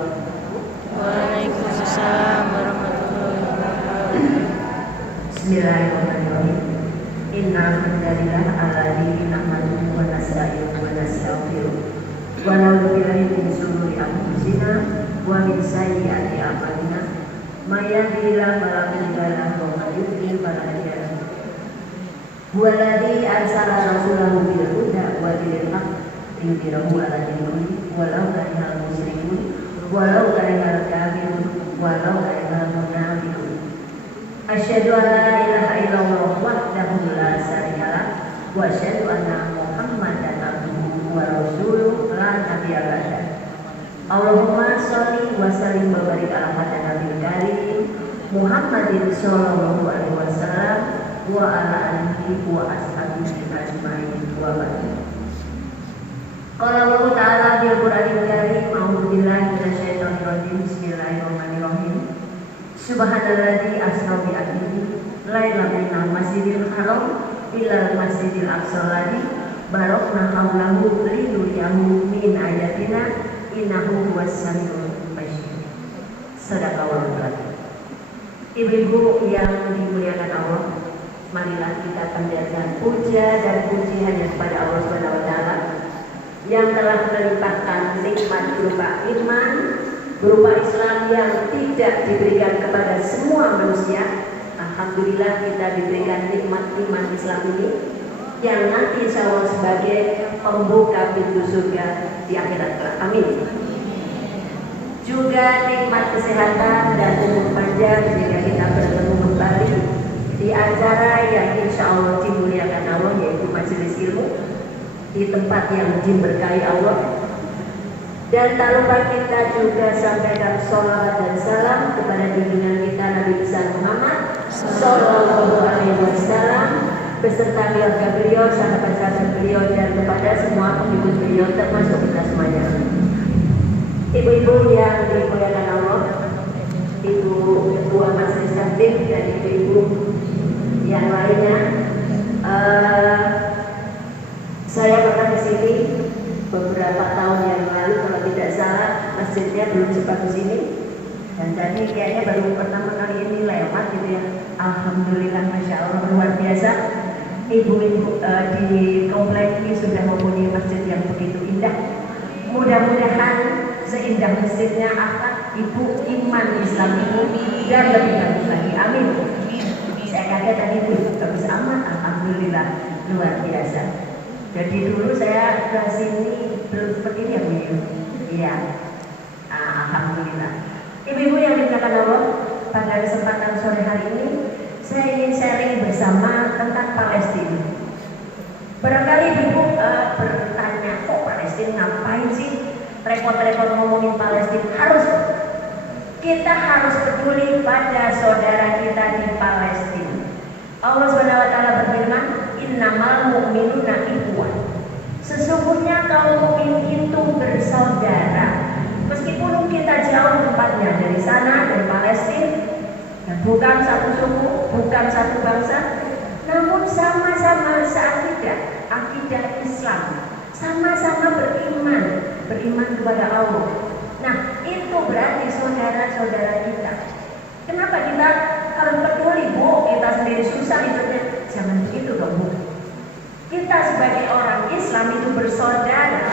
wabarakatuh. Waalaikumsalam warahmatullahi wabarakatuh. Bismillahirrahmanirrahim. Innal hamdalillah alladzi nahmaduhu wa nasta'inuhu wa nastaghfiruh wa na'udzu billahi min shururi anfusina wa min sayyiati a'malina. May yahdihillahu fala mudilla lahu wa may yudlil fala hadiya lahu. Huwallazi arsala rasulahu bil huda wa dinil haqq liyudhhirahu 'ala dini kullihi walau karihal musyrikun walau karihal kafirun walau karihal munafiqun. Asyhadu an la ilaha illallah wahdahu la syarika lah wa asyhadu anna Muhammadan abduhu wa rasuluhu la nabiyya ba'dah. Allahumma sholli wa sallim wa barik ala nabiyyil karim Muhammadin sallallahu alaihi wasallam wa ala alihi wa ashabihi ajmain wa ba'd. Qala Allah ta'ala fil Qur'anil karim a'udzu billahi minasyaitonir rajim bismillahirrahmanirrahim. Subhanalladzi asra bi 'abdihi lailan minal masjidil haram ilal masjidil aqsa alladzi barakna haulahu linuriyahu min ayatina innahu huwas samiul basir. Sadaqallahul azim. Ibu-ibu yang dimuliakan Allah, marilah kita panjatkan puja dan puji hanya kepada Allah Subhanahu wa taala yang telah melimpahkan nikmat berupa iman, berupa Islam yang tidak diberikan kepada semua manusia. Alhamdulillah kita diberikan nikmat iman Islam ini yang nanti insya Allah sebagai pembuka pintu surga di akhirat kelak. Amin. Juga nikmat kesehatan dan umur panjang sehingga kita bertemu kembali di acara yang insya Allah dimuliakan Allah, yaitu majelis ilmu di tempat yang diberkahi Allah. Dan tak lupa kita juga sampaikan sholawat dan salam kepada junjungan kita Nabi besar Muhammad Sallallahu Alaihi Wasallam beserta keluarga beliau, sahabat-sahabat beliau, dan kepada semua pengikut beliau termasuk kita semuanya. Ibu-ibu yang dimuliakan Allah, Ibu Ketua Majelis Taklim dan ibu-ibu yang lainnya, saya pernah ke sini beberapa tahun yang lalu, kalau tidak salah masjidnya belum sebagus ini, dan tadi kayaknya baru pertama kali ini lewat gitu ya. Alhamdulillah, masya Allah, luar biasa. Ibu-ibu di komplek ini sudah mempunyai masjid yang begitu indah. Mudah-mudahan seindah masjidnya akhlak ibu iman Islam ini dan lebih bagus lagi. Amin. Saya kaget tadi itu bagus amat. Alhamdulillah, luar biasa. Jadi dulu saya ke sini belum seperti ini ya Bu. Iya. Alhamdulillah. Ibu-ibu yang dimuliakan Allah, pada kesempatan sore hari ini saya ingin sharing bersama tentang Palestina. Barangkali ibu bertanya, kok Palestina ngapain sih repot-repot ngomongin Palestina? Kita harus peduli pada saudara kita di Palestina. Allah Subhanahu wa taala berfirman, innamal mu'minuna ikhwah. Sesungguhnya kaum mukmin itu bersaudara. Meskipun kita jauh tempatnya dari sana, dari Palestina, dan bukan satu suku, bukan satu bangsa, namun sama-sama seakidah, akidah Islam, sama-sama beriman kepada Allah. Nah, itu berarti saudara-saudara kita. Kenapa kita harus peduli, Bu? Kita sendiri susah hidupnya. Jangan begitu dong, Bu. Kita sebagai orang Islam itu bersaudara.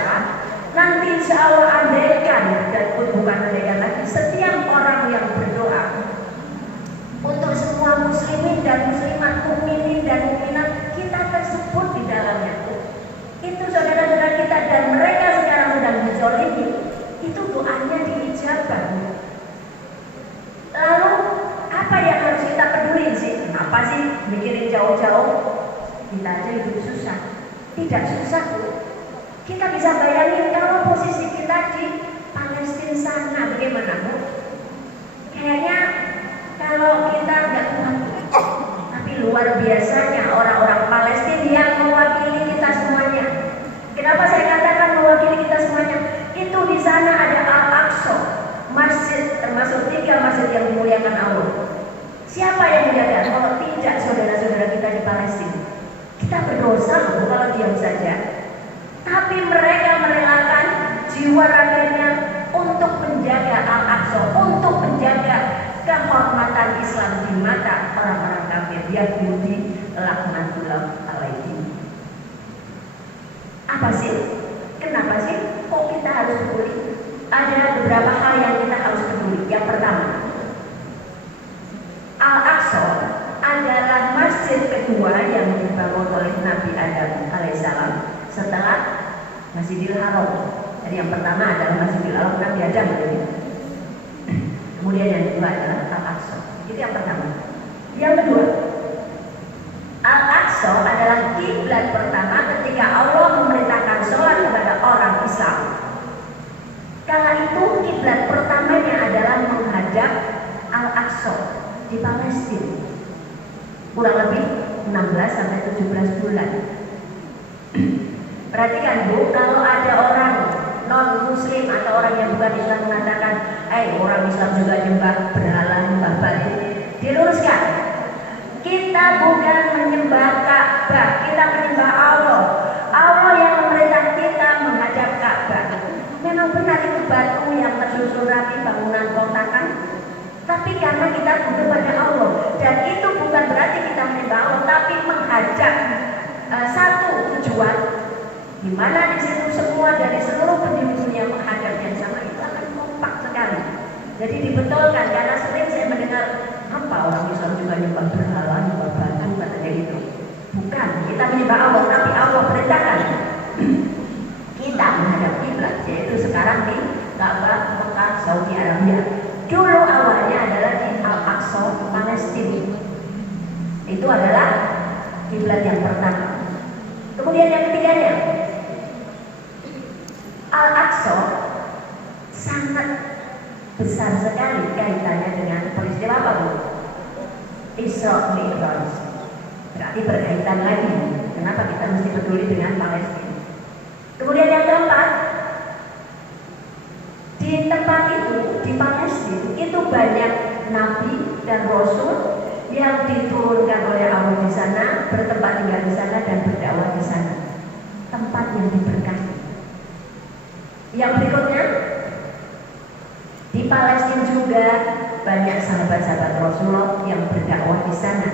Nanti insya Allah andaikan, dan bukan andaikan lagi, setiap orang yang berdoa untuk semua muslimin dan muslimat, mukminin dan mukminat, kita tersebut di dalamnya. Itu saudara-saudara kita, dan mereka sekarang sedang dizalimi, itu doanya diijabah. Lalu apa yang harus kita peduli sih? Apa sih mikirin jauh-jauh? Kita aja hidup susah. Tidak susah, Bu. Kita bisa bayangin kalau posisi kita di Palestina sana bagaimana, Bu? Kayaknya kalau kita nggak kuat, tapi luar biasanya orang-orang Palestina yang mewakili kita semuanya. Kenapa saya katakan mewakili kita semuanya? Itu di sana ada Al-Aqsa, masjid termasuk 3 masjid yang dimuliakan Allah. Siapa yang menjaga? Kalau tidak saudara-saudara kita di Palestina. Kita berdosa loh kalau diam saja. Tapi mereka merelakan jiwa raganya untuk menjaga Al-Aqsa, untuk menjaga kehormatan Islam di mata orang-orang kafir Yahudi laknatullah alaihim. Apa sih? Kenapa sih kok kita harus peduli? Ada beberapa hal yang kita harus peduli. Yang pertama, Al-Aqsa adalah masjid kedua yang dibangun oleh Nabi Adam alaihissalam setelah Masjidil Haram. Jadi yang pertama adalah Masjidil Haram Nabi Adam. Kemudian yang kedua adalah Al-Aqsa. Itu yang pertama. Yang kedua, Al-Aqsa adalah kiblat pertama ketika Allah memerintahkan sholat kepada orang Islam. Kala itu kiblat pertamanya adalah menghadap Al-Aqsa di Palestina. Kurang lebih 16 sampai 17 bulan. Perhatikan Bu, kalau ada orang non muslim atau orang yang bukan Islam mengatakan, orang Islam juga nyembah berhala, nyembah Bali, diluruskan. Kita bukan menyembah Ka'bah, kita menyembah Allah. Allah yang memerintah kita menghadap Ka'bah. Memang benar itu batu yang tersusun rapi bangunan kontakan, tapi karena kita tunduk pada Allah, dan itu bukan berarti kita menyembah Allah, tapi menghadap satu tujuan, di mana di situ semua dari seluruh penduduk dunia menghadap yang sama, itu akan kompak sekali. Jadi dibetulkan, karena sering saya mendengar apa orang Islam juga nyembah berhala, nyembah batu, katanya gitu. Bukan, kita menyembah Allah, tapi Allah perintahkan kita menghadap kiblat, yaitu sekarang di Ka'bah Mekah, Saudi Arabia. Dulu awalnya adalah di Al-Aqsa, Palestina. Itu adalah kiblat yang pertama. Kemudian yang ketiganya, Al-Aqsa sangat besar sekali kaitannya dengan peristiwa apa Bu? Isra Mi'raj. Berarti berkaitan lagi. Kenapa kita mesti peduli dengan Palestina? Kemudian yang keempat, di tempat itu, di Palestina, itu banyak nabi dan rasul yang diturunkan oleh Allah di sana, bertempat tinggal di sana dan berdakwah di sana. Tempat yang diberkati. Yang berikutnya, di Palestina juga banyak sahabat-sahabat Rasulullah yang berdakwah di sana.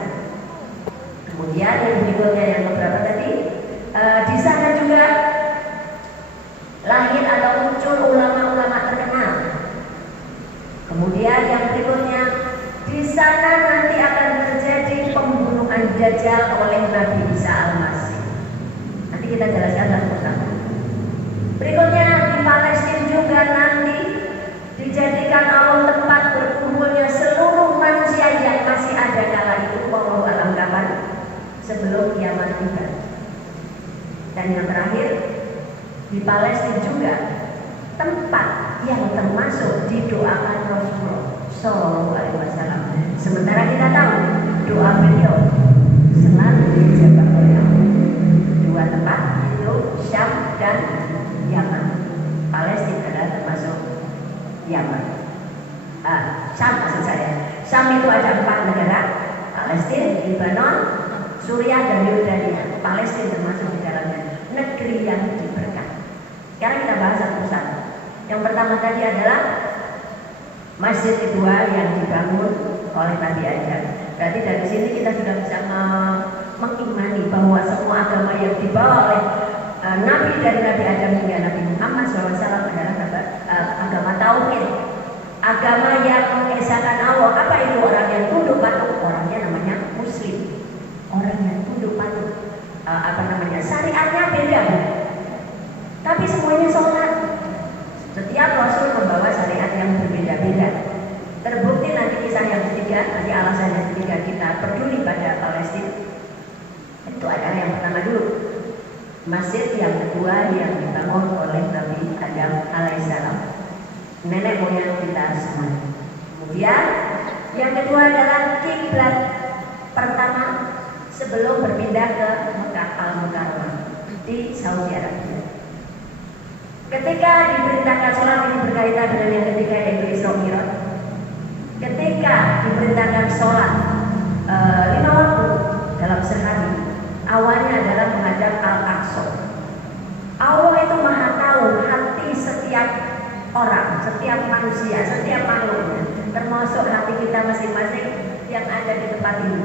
Kemudian yang berikutnya yang beberapa tadi, di sana juga lahir atau muncul ulama-ulama terkenal. Kemudian yang berikutnya, di sana nanti akan terjadi pembunuhan Dajjal oleh Nabi Isa Al-Masih. Nanti kita jelaskan satu-satu. Berikutnya di Palestina juga nanti dijadikan Allah tempat berkumpulnya seluruh manusia yang masih ada kala itu, wallahu a'lam kapan, sebelum kiamat tiba. Dan yang terakhir, di Palestina juga tempat yang termasuk didoakan Rasulullah Shallallahu Alaihi Wasallam. Sementara kita tahu doa beliau selalu dijabah oleh Allah. Dua tempat itu Syam dan Yaman. Palestina adalah termasuk Yaman. Syam maksud saya. Syam itu ada 4 negara: Palestina, Lebanon, Suriah dan Yordania. Palestina termasuk di dalamnya, negeri yang diberkati. Sekarang kita bahas satu-satu. Yang pertama tadi adalah masjid kedua yang dibangun oleh Nabi Adam. Berarti dari sini kita sudah bisa mengimani bahwa semua agama yang dibawa oleh Nabi dari Nabi Adam hingga Nabi Muhammad SAW adalah agama tauhid, agama yang mengesahkan Allah. Apa itu? Orang yang tunduk patuh, orangnya namanya Muslim. Orang yang tunduk patuh, syariatnya beda Bu, tapi semuanya sholat. Setiap Rasul membawa syariat yang berbeda-beda. Terbukti nanti kisah yang ketiga, nanti alasan yang ketiga kita peduli pada Palestina. Itu adalah yang pertama dulu, masjid yang kedua yang dibangun oleh Nabi Adam alaihissalam, nenek moyang kita semua. Kemudian yang kedua adalah kiblat pertama sebelum berpindah ke Mekah Al-Mukarramah di Saudi Arabia. Ketika diperintahkan sholat, ini berkaitan dengan yang ketiga yaitu Isra Mi'raj. Ketika diperintahkan sholat 5 waktu dalam sehari, awalnya adalah menghadap Al-Aqsa. Allah itu maha tahu hati setiap orang, setiap manusia, setiap makhluknya, termasuk hati kita masing-masing yang ada di tempat ini.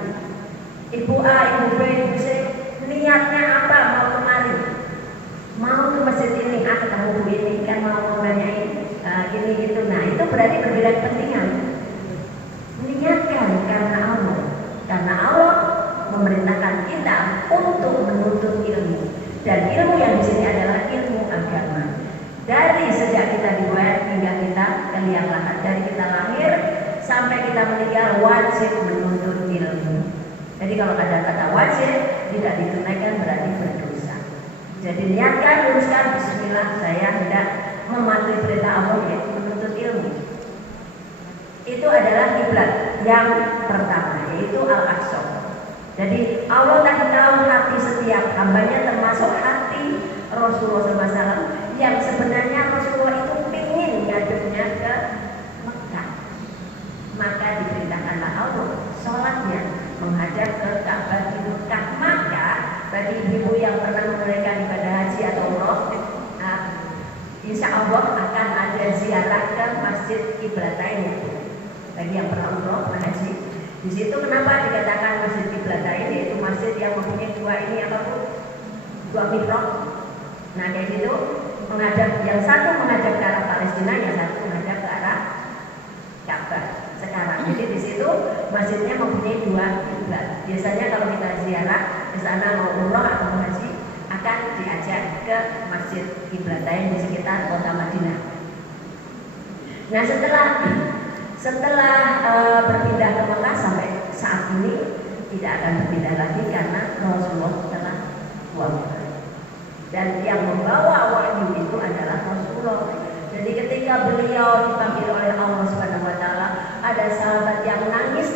Ibu A, Ibu B, Ibu C, niatnya apa mau kemari? Mau ke masjid ini, ketemu Bu ini, kan mau nanyain gini gitu. Nah itu berarti berbeda kepentingan. Niatkan karena Allah. Karena Allah memerintahkan kita untuk menuntut ilmu. Dan ilmu yang di sini adalah ilmu agama. Dari sejak kita dibuat hingga kita ke liang lahat, dari kita lahir sampai kita meninggal wajib menuntut ilmu. Jadi kalau ada kata wajib tidak ditunaikan berarti berdosa. Jadi niatkan, luruskan, bismillah, saya hendak mematuhi perintah Allah yaitu menuntut ilmu. Itu adalah kiblat yang pertama, yaitu Al-Aqsa. Jadi Allah tadi tahu hati setiap hambanya, termasuk hati Rasulullah SAW, yang sebenarnya Rasulullah itu ingin ngadepnya ke Mekah. Maka diperintahkanlah Allah sholatnya menghadap ke Ka'bah di Mekah. Maka bagi ibu yang pernah menunaikan ibadah haji atau umroh, insya Allah akan ada ziarah ke Masjid Qiblatain itu. Bagi yang pernah umroh, pernah haji, di situ kenapa dikatakan Masjid Qiblatain, yaitu masjid yang mempunyai dua ini apa Bu? Dua mihrab. Nah kayak gitu, menghadap, yang satu menghadap ke arah Palestina, yang satu menghadap ke arah Ka'bah sekarang. Jadi di situ masjidnya mempunyai dua kiblat. Biasanya kalau kita ziarah ke sana mau umroh atau mau haji, akan diajak ke Masjid Qiblatain di sekitar kota Madinah. Nah setelah berpindah ke Mekah sampai saat ini tidak akan berpindah lagi karena Rasulullah telah wafat. Dan yang membawa wahyu itu adalah Rasulullah. Jadi ketika beliau dipanggil oleh Allah Subhanahu wa taala, ada sahabat yang nangis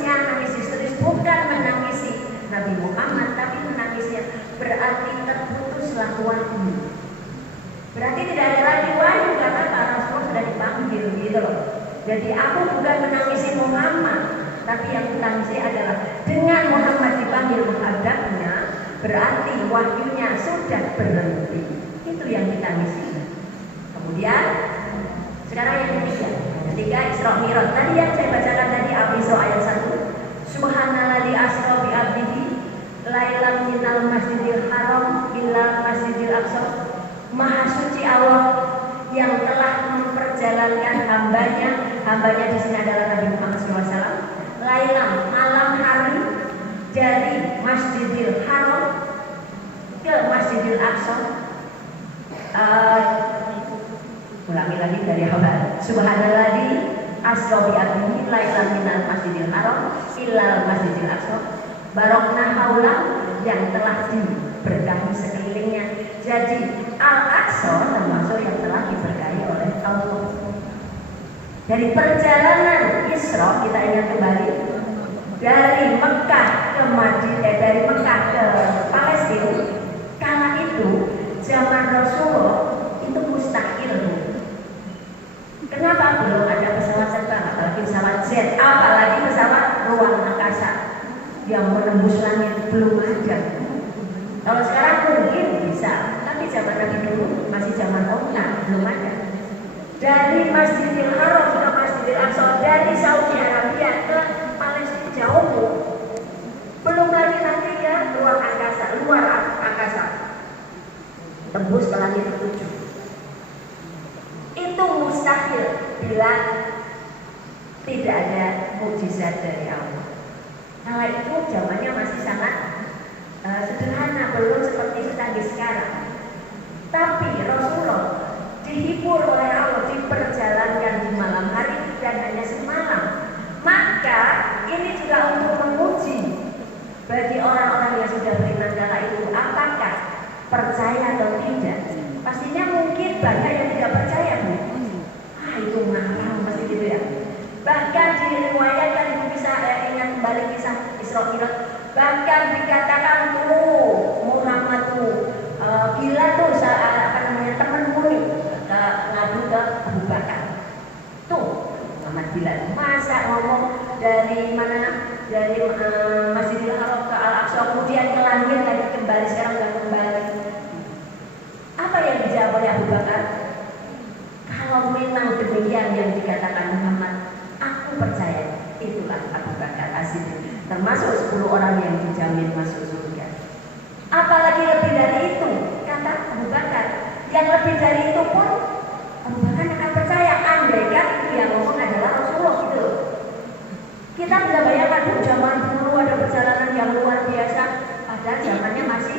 histeris, bukan menangisi Nabi Muhammad tapi menangisnya berarti terputuslah wahyu. Berarti tidak ada lagi wahyu karena Pak Rasul sudah dipanggil gitu loh. Jadi aku bukan menangisi Muhammad, tapi yang menangisi adalah dengan Muhammad dipanggil menghadapnya, berarti wahyunya sudah berhenti. Itu yang ditangisi. Kemudian sekarang yang ketiga Isra Mi'raj. Tadi yang saya bacakan tadi Al-Isra ayat 1. Subhanalladzi asra bi 'abdihi lailan minal masjidil haram ilal masjidil aqsa. Maha suci Allah yang telah memperjalankan hambanya di sini adalah Nabi Muhammad SAW. Lailan malam hari dari Masjidil Haram ke Masjidil Aqsa. Ulangi lagi dari awal. Subhanalladzi asra bi 'abdihi lailan minal masjidil haram ilal masjidil aqsa. Barokna haula yang telah diberkahi sekelilingnya. Jadi Al-Aqsa termasuk yang telah diberkahi oleh Allah. Dari perjalanan Isra kita ingat kembali dari Mekah ke Madinah, dari Mekah ke Palestina. Kala itu zaman Rasulullah itu mustahil. Kenapa? Belum ada pesawat terbang, apalagi pesawat jet, apalagi pesawat ruang angkasa yang menembus langit, belum ada. Kalau sekarang mungkin bisa, tapi zaman Nabi dulu masih zaman onta, belum ada. Dari Masjidil Haram ke Masjidil Aqsa, dari Saudi Arabia ke Palestina jauh, belum lagi nanti ke luar angkasa, tembus ke langit ketujuh. Itu mustahil bila tidak ada mukjizat dari Allah. Nah itu zamannya masih sangat sederhana, belum seperti secanggih sekarang. Tapi Rasulullah dihibur oleh Allah, diperjalankan di malam hari dan hanya semalam. Maka ini juga untuk menguji bagi orang-orang yang sudah beriman kala itu, apakah percaya atau tidak. Pastinya mungkin banyak yang tidak percaya, Bu. Itu ngarang pasti gitu ya. Bahkan diriwayatkan, Ibu bisa ingat kembali kisah Isra Mi'raj. Bahkan dikatakan tuh Muhammad tuh gila tuh temenmu nih ngadu ke Abu Bakar. Tuh Muhammad gila. Masa ngomong dari mana? Dari Masjidil Haram ke Al-Aqsa, kemudian ke langit lagi kembali, sekarang udah kembali. Apa yang dijawab oleh Abu Bakar? Kalau memang demikian yang dikatakan Muhammad, aku percaya. Itulah Abu Bakar As-Siddiq, termasuk 10 orang yang dijamin masuk surga. Apalagi lebih dari itu, kata Abu Bakar, yang lebih dari itu pun Abu Bakar akan percaya, andaikan yang ngomong adalah Rasulullah gitu. Kita bisa bayangkan zaman dulu ada perjalanan yang luar biasa, padahal zamannya masih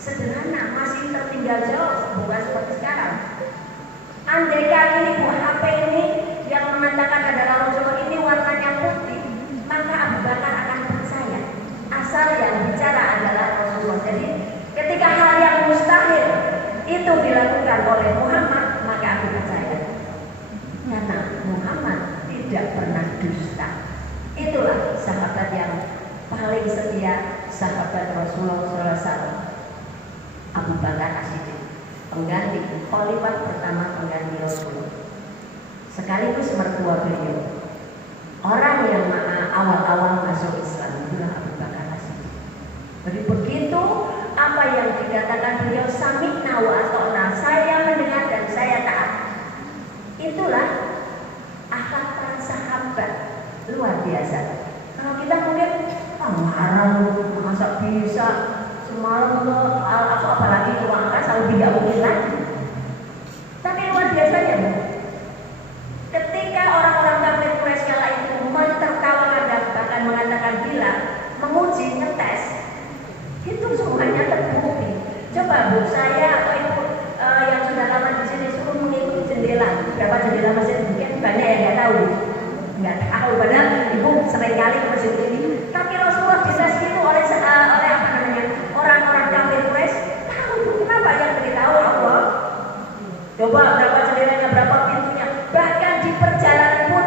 sederhana, masih tertinggal jauh, bukan seperti sekarang. Andaikan ini HP ini yang mengatakan adalah Rasulullah ini warnanya putih, maka Abu Bakar akan percaya asal yang bicara adalah Rasulullah. Jadi ketika hal yang mustahil itu dilakukan oleh Muhammad, maka aku percaya, karena Muhammad tidak pernah dusta. Itulah sahabat yang paling setia, sahabat Rasulullah SAW, Abu Bakar As-Siddiq, pengganti khalifah pertama, pengganti Rasulullah, sekaligus mertua beliau. Orang yang awal-awal masuk Islam itulah Abu Bakar As-Siddiq. Jadi begitu apa yang dikatakan beliau, sami'na wa ata'na, saya mendengar dan saya taat. Itulah akhlak para sahabat, luar biasa. Kalau kita mungkin marah, masa bisa semalam aku apalagi uangkan selalu tidak mungkin lagi. Tapi luar biasanya, ketika orang-orang kafir Quraisy kala itu mentertawakan dan bahkan mengatakan gila, menguji, ngetes, itu semuanya terbukti. Coba Bu, saya atau Ibu yang sudah lama di sini suruh mengikuti jendela, berapa jendela masjid mungkin banyak yang nggak tahu. Nggak tahu, padahal Ibu sering kali ke masjid ini. Tapi Rasulullah dites itu oleh apa namanya orang-orang kafir Quraisy, tahu kenapa yang beritahu Allah. Coba berapa jendelanya, berapa pintunya, bahkan di perjalanan pun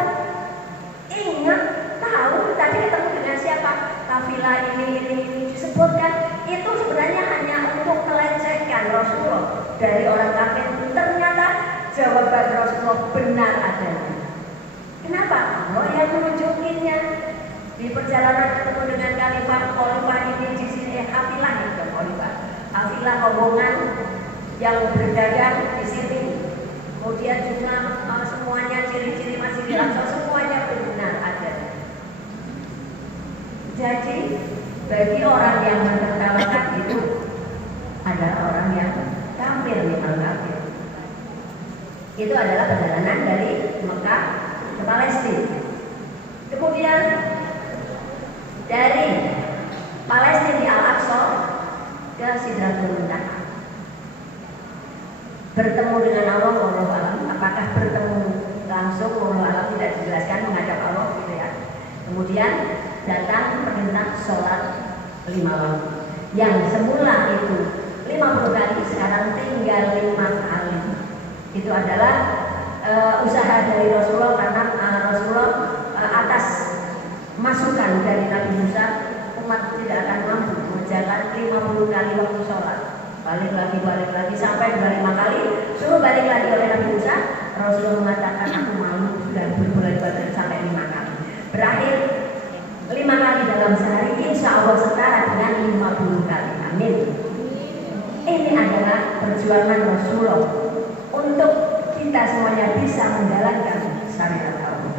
ingat, tahu tadi ketemu dengan siapa, kafilah ini disebutkan. Itu sebenarnya hanya untuk melecehkan Rasulullah dari orang kafir. Ternyata jawaban Rasulullah benar adanya. Kenapa? Allah yang menunjukinya. Di perjalanan ketemu dengan khalifah ini di sini, kafilah itu kafilah rombongan yang berdagang di sini. Kemudian juga semuanya ciri-ciri Masjidil Aqsa semuanya benar adanya. Jadi bagi orang yang menertawakan itu adalah orang yang kafir, memang kafir. Itu adalah perjalanan dari Mekah ke Palestina. Kemudian dari Palestina di Al-Aqsa ke Sidratul Muntaha, bertemu dengan Allah, wallahu alam. Apakah bertemu langsung, wallahu alam, tidak dijelaskan, menghadap Allah gitu ya. Kemudian datang perintah sholat 5 waktu, yang semula itu 50 kali, sekarang tinggal 5 kali. Itu adalah usaha dari Rasulullah, karena Rasulullah atas masukan dari Nabi Musa, umat tidak akan mampu menjalankan 50 kali waktu sholat. Balik lagi sampai 25 kali, suruh balik lagi oleh Nabi Musa. Rasulullah mengatakan, aku malu sudah berbulan-bulan sampai 5 kali. Berakhir 5 kali dalam sehari, insya Allah setara dengan 50 kali. Amin. Ini adalah perjuangan Rasulullah untuk kita semuanya bisa menjalankan syariat Allah.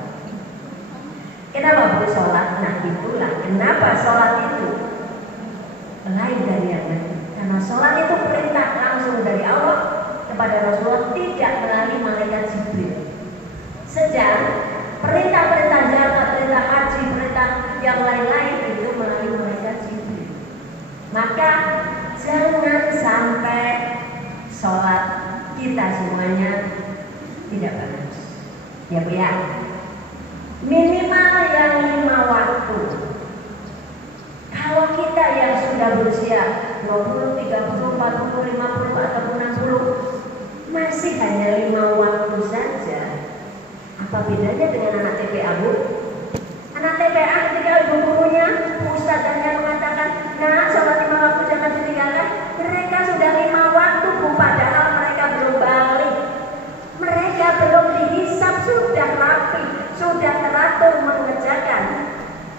Kenapa sholat? Nah itulah kenapa sholat itu lain dari yang lain. Karena sholat itu perintah langsung dari Allah kepada Rasulullah, tidak melalui malaikat Jibril. Sejak perintah-perintah zakat, perintah haji, perintah yang lain-lain itu melalui malaikat Jibril. Maka jangan sampai sholat kita semuanya tidak bagus. Ya Bu ya. Minimal yang 5 waktu. Kalau kita yang sudah berusia 20, 30, 40, 50 ataupun 60 masih hanya 5 waktu saja, apa bedanya dengan anak TPA Bu? Anak TPA ketika ibu gurunya, ustadznya mengatakan, nah sholat 5 waktu jangan ditinggalkan, mereka sudah 5 waktu Bu, padahal mereka belum balik, mereka belum dihisab, sudah rapi, sudah teratur mengerjakan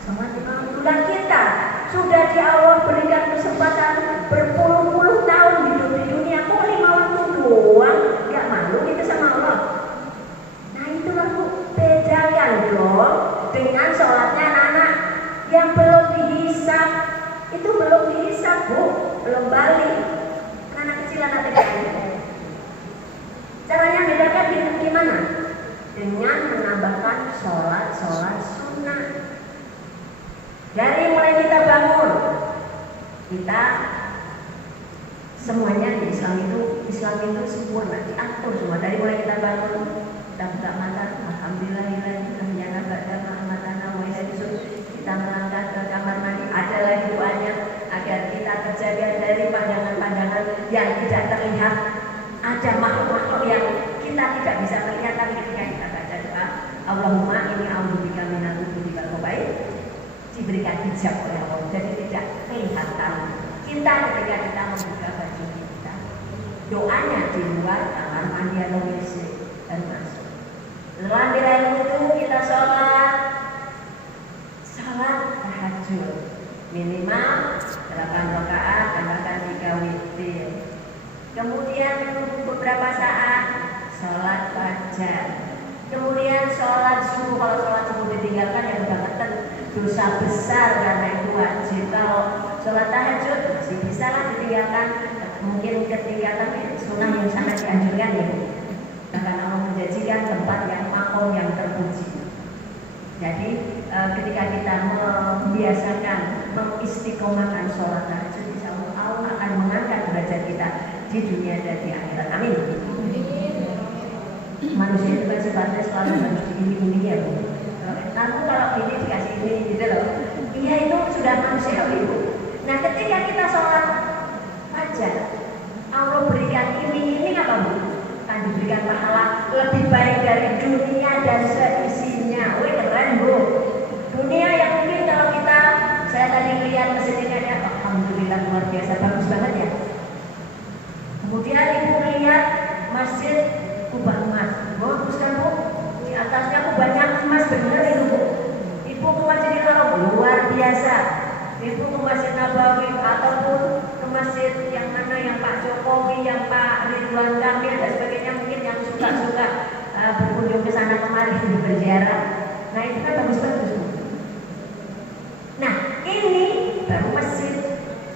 sholat 5 waktu. Dan kita sudah di Allah berikan kesempatan berpuluh-puluh tahun hidup di dunia, kok 5 waktu doang, gak malu kita sama Allah. Nah itulah wong dengan sholatnya anak-anak yang belum dihisab. Itu belum dihisab, Bu, belum balik. Anak kecil, anak TKI. Caranya bedakan gimana? Dengan menambahkan sholat sunnah. Dari mulai kita bangun, kita semuanya di Islam itu sempurna, diatur semua. Dari mulai kita bangun, kita buka mata, alhamdulillahirrahmanirrahim, kita melangkah ke kamar mandi, ada lagi doanya agar kita terjaga dari pandangan-pandangan yang tidak terlihat. Ada makhluk-makhluk yang kita tidak bisa melihat, tapi ketika kita baca doa, Allahumma inni a'udzubika minal khubuthi wal khaba'ith, diberikan hijab oleh Allah, jadi tidak kelihatan kita ketika kita membuka baju kita. Doanya di luar kamar mandi atau WC dan masuk. Lampiran itu kita sholat tahajud minimal 8 rakaat dan bahkan 3 witir. Kemudian menunggu beberapa saat sholat fajar. Kemudian sholat subuh. Kalau sholat subuh ditinggalkan ya kebangetan, dosa besar karena itu wajib. Kalau sholat tahajud masih bisa lah ditinggalkan, mungkin ketinggalan sunnah yang sangat dianjurkan ya. Karena Allah menjanjikan tempat yang makom yang terpuji. Jadi ketika kita membiasakan mengistiqomahkan sholat tahajud, insya Allah akan mengangkat derajat kita di dunia dan di akhirat. Amin. Manusia itu kan sifatnya selalu harus digini ya, Bu. Namun kalau ini dikasih ini gitu loh. Iya, itu sudah manusiawi, Bu. Nah, ketika kita sholat fajar, Allah berikan ini apa, Bu? Akan diberikan pahala lebih baik dari dunia dan seisinya. Wih, keren, Bu. Dunia yang mungkin kalau saya tadi lihat mesinnya ya, alhamdulillah luar biasa, bagus banget ya. Kemudian ibu lihat masjid kubah emas, bagus kan, Bu? Di atasnya banyak emas, bener itu, Bu. Ibu ke Masjidil Haram luar biasa. Ibu ke Masjid Nabawi ataupun ke masjid yang mana yang Pak Jokowi, yang Pak Ridwan Kamil dan sebagainya, mungkin yang suka berkunjung ke sana kemari berziarah. Nah, itu kan bagus-bagus, Bu. Nah, ini baru masjid.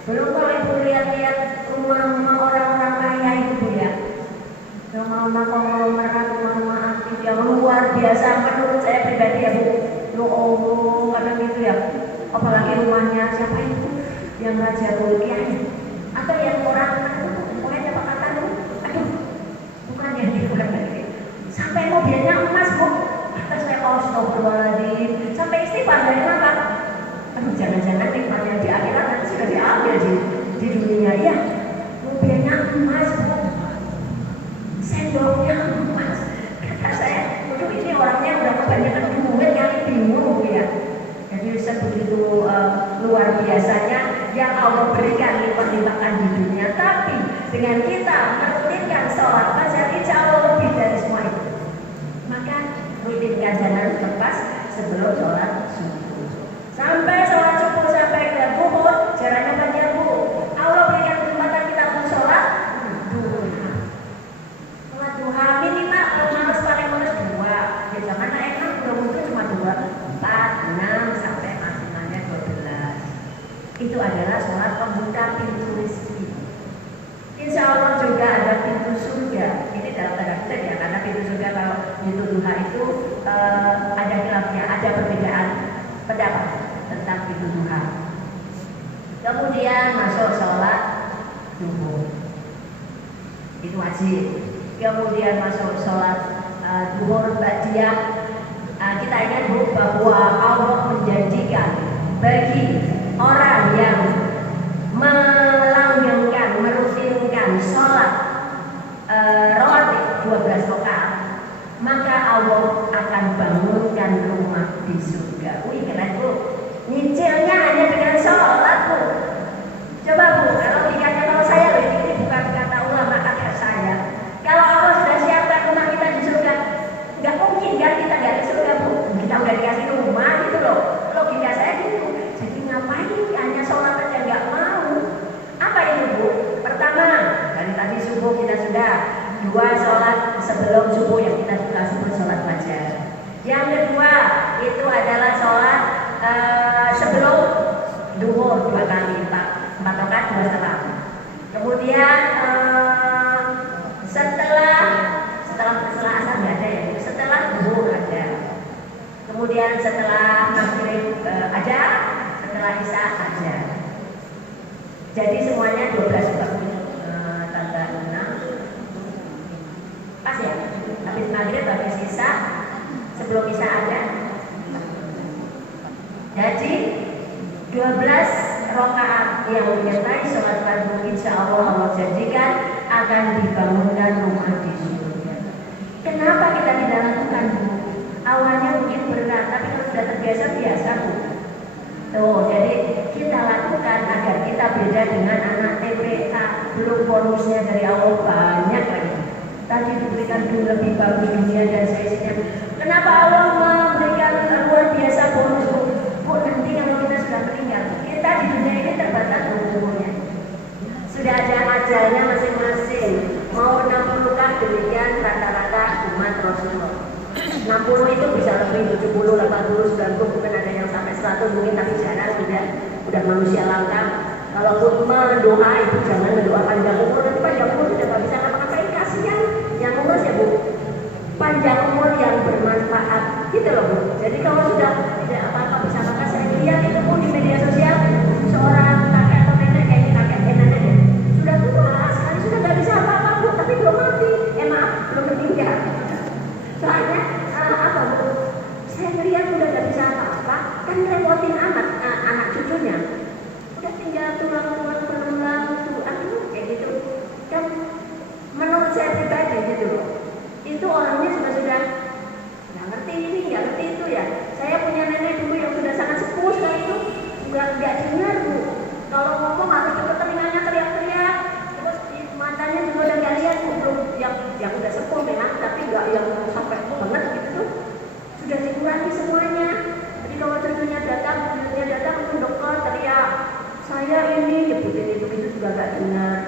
Belum kalau ibu lihat-lihat rumah-rumah orang-orang kaya itu, Bu, ya. Rumah-rumah konglomerat, rumah-rumah aktif yang luar biasa menurut saya pribadi ya, Bu. Ya Allah, kadang gitu ya. Apalagi rumahnya siapa itu? Yang Raja Rukiah atau yang orang pokoknya apa kata, Bu? Aduh, bukan yang di bukan lagi. Sampai mobilnya emas, Bu. Terus saya astagfirullahaladzim. Sampai istighfar dari apa? Aduh, jangan-jangan nikmat yang di akhirat nanti sudah diambil di dunia. Iya, mobilnya emas, Bu. Sendoknya emas. Kata saya, aduh, ini orangnya udah kebanyakan duit kali bingung ya. Jadi sebegitu luar biasanya yang Allah berikan lipat-lipatan di dunia. Tapi dengan kita merutinkan sholat fajar, insya Allah lebih dari semua itu. Maka rutinkan, jangan lepas sebelum sholat subuh. Sampai sholat subuh sampai ke zuhur, jaraknya panjang, Bu. Allah berikan kesempatan kita untuk sholat duha. Sholat duha minimal kalau paling males 2. Ya jangan naik mudah-mudahan cuma 2, 4, 6 sampai maksimalnya 12. Itu adalah sholat pembuka pintu rezeki. Insya Allah juga ada pintu surga. Ini dalam tanda kutip ya, karena pintu surga kalau pintu duha itu ada khilafnya, ada perbedaan pendapat tentang pintu duha. Kemudian masuk sholat zuhur, itu wajib. Kemudian masuk sholat zuhur ba'diyah. Kita ingat, Bu, bahwa Allah menjanjikan bagi orang yang melanggengkan, merutinkan sholat rawatib 12 rakaat, maka Allah akan bangunkan rumah di surga. Wih, keren, Bu. Nyicilnya hanya dengan sholat, Bu. Coba, Bu, kalau logikanya, kalau saya ini bukan kata ulama, kata saya. Kalau Allah sudah siapkan rumah kita di surga, nggak mungkin kan kita nggak di surga, Bu. Kita udah dikasih rumah gitu loh. Logika saya gitu. Jadi ngapain hanya sholat aja nggak mau? Apa itu, Bu? Pertama, dari tadi subuh kita sudah 2 sholat sebelum subuh yang kita sudah sebut sholat fajar. Yang kedua itu wassalam. Kemudian setelah asar nggak ada ya, setelah zuhur ada. Kemudian setelah maghrib ada, setelah isya ada. Jadi semuanya 12 tanggal 6. Pas ya? Habis maghrib, habis isya, sebelum isya ada. Jadi 12 rakaat yang menyertai sholat fardu insya Allah janjikan akan dibangunkan rumah di surga. Kenapa kita tidak lakukan, Bu? Awalnya mungkin berat, tapi kalau sudah terbiasa biasa, Bu. Tuh, jadi kita lakukan agar kita beda dengan anak TPA, belum bonusnya dari Allah banyak lagi. Tadi diberikan lebih bagus dunia dan seisinya. Kenapa Allah memberikan luar biasa bonus, Bu? Bu, nanti kalau kita sudah meninggal, kita di dunia ini terbatas umurnya. Sudah ada ajalnya masing-masing. Mau 60-kah demikian rata-rata umat Rasulullah. 60 itu bisa lebih, 70, 80, 90, mungkin ada yang sampai 100 mungkin, tapi jarang udah manusia langka. Kalaupun mendoa itu jangan mendoa panjang umur, nanti panjang umur sudah nggak bisa ngapa-ngapain, kasihan yang umur ya Bu. Panjang umur yang bermanfaat gitu loh Bu. Jadi kalau sudah tidak apa-apa bisa makan, saya lihat itu pun di media sosial seorang kakek atau nenek kayak kakek nenek sudah tua sekali, sudah nggak bisa apa-apa Bu, tapi belum mati, maaf belum meninggal. Soalnya apa Bu? Saya lihat udah nggak bisa apa-apa, kan repotin anak cucunya. Udah tinggal tulang-tulang berulang kayak gitu. Kan menurut saya pribadi gitu loh. Itu orangnya sudah nggak ngerti ini, nggak ngerti itu ya. Saya punya nenek dulu yang sudah sangat sepuh sekali itu nggak dengar Bu. Kalau ngomong harus ke telinganya teriak-teriak. Terus matanya juga udah nggak lihat, belum yang udah sepuh memang, tapi nggak yang sampai banget gitu tuh. Sudah dikurangi semuanya. Jadi kalau cucunya datang ke dokter teriak, saya ini nyebutin itu juga nggak dengar.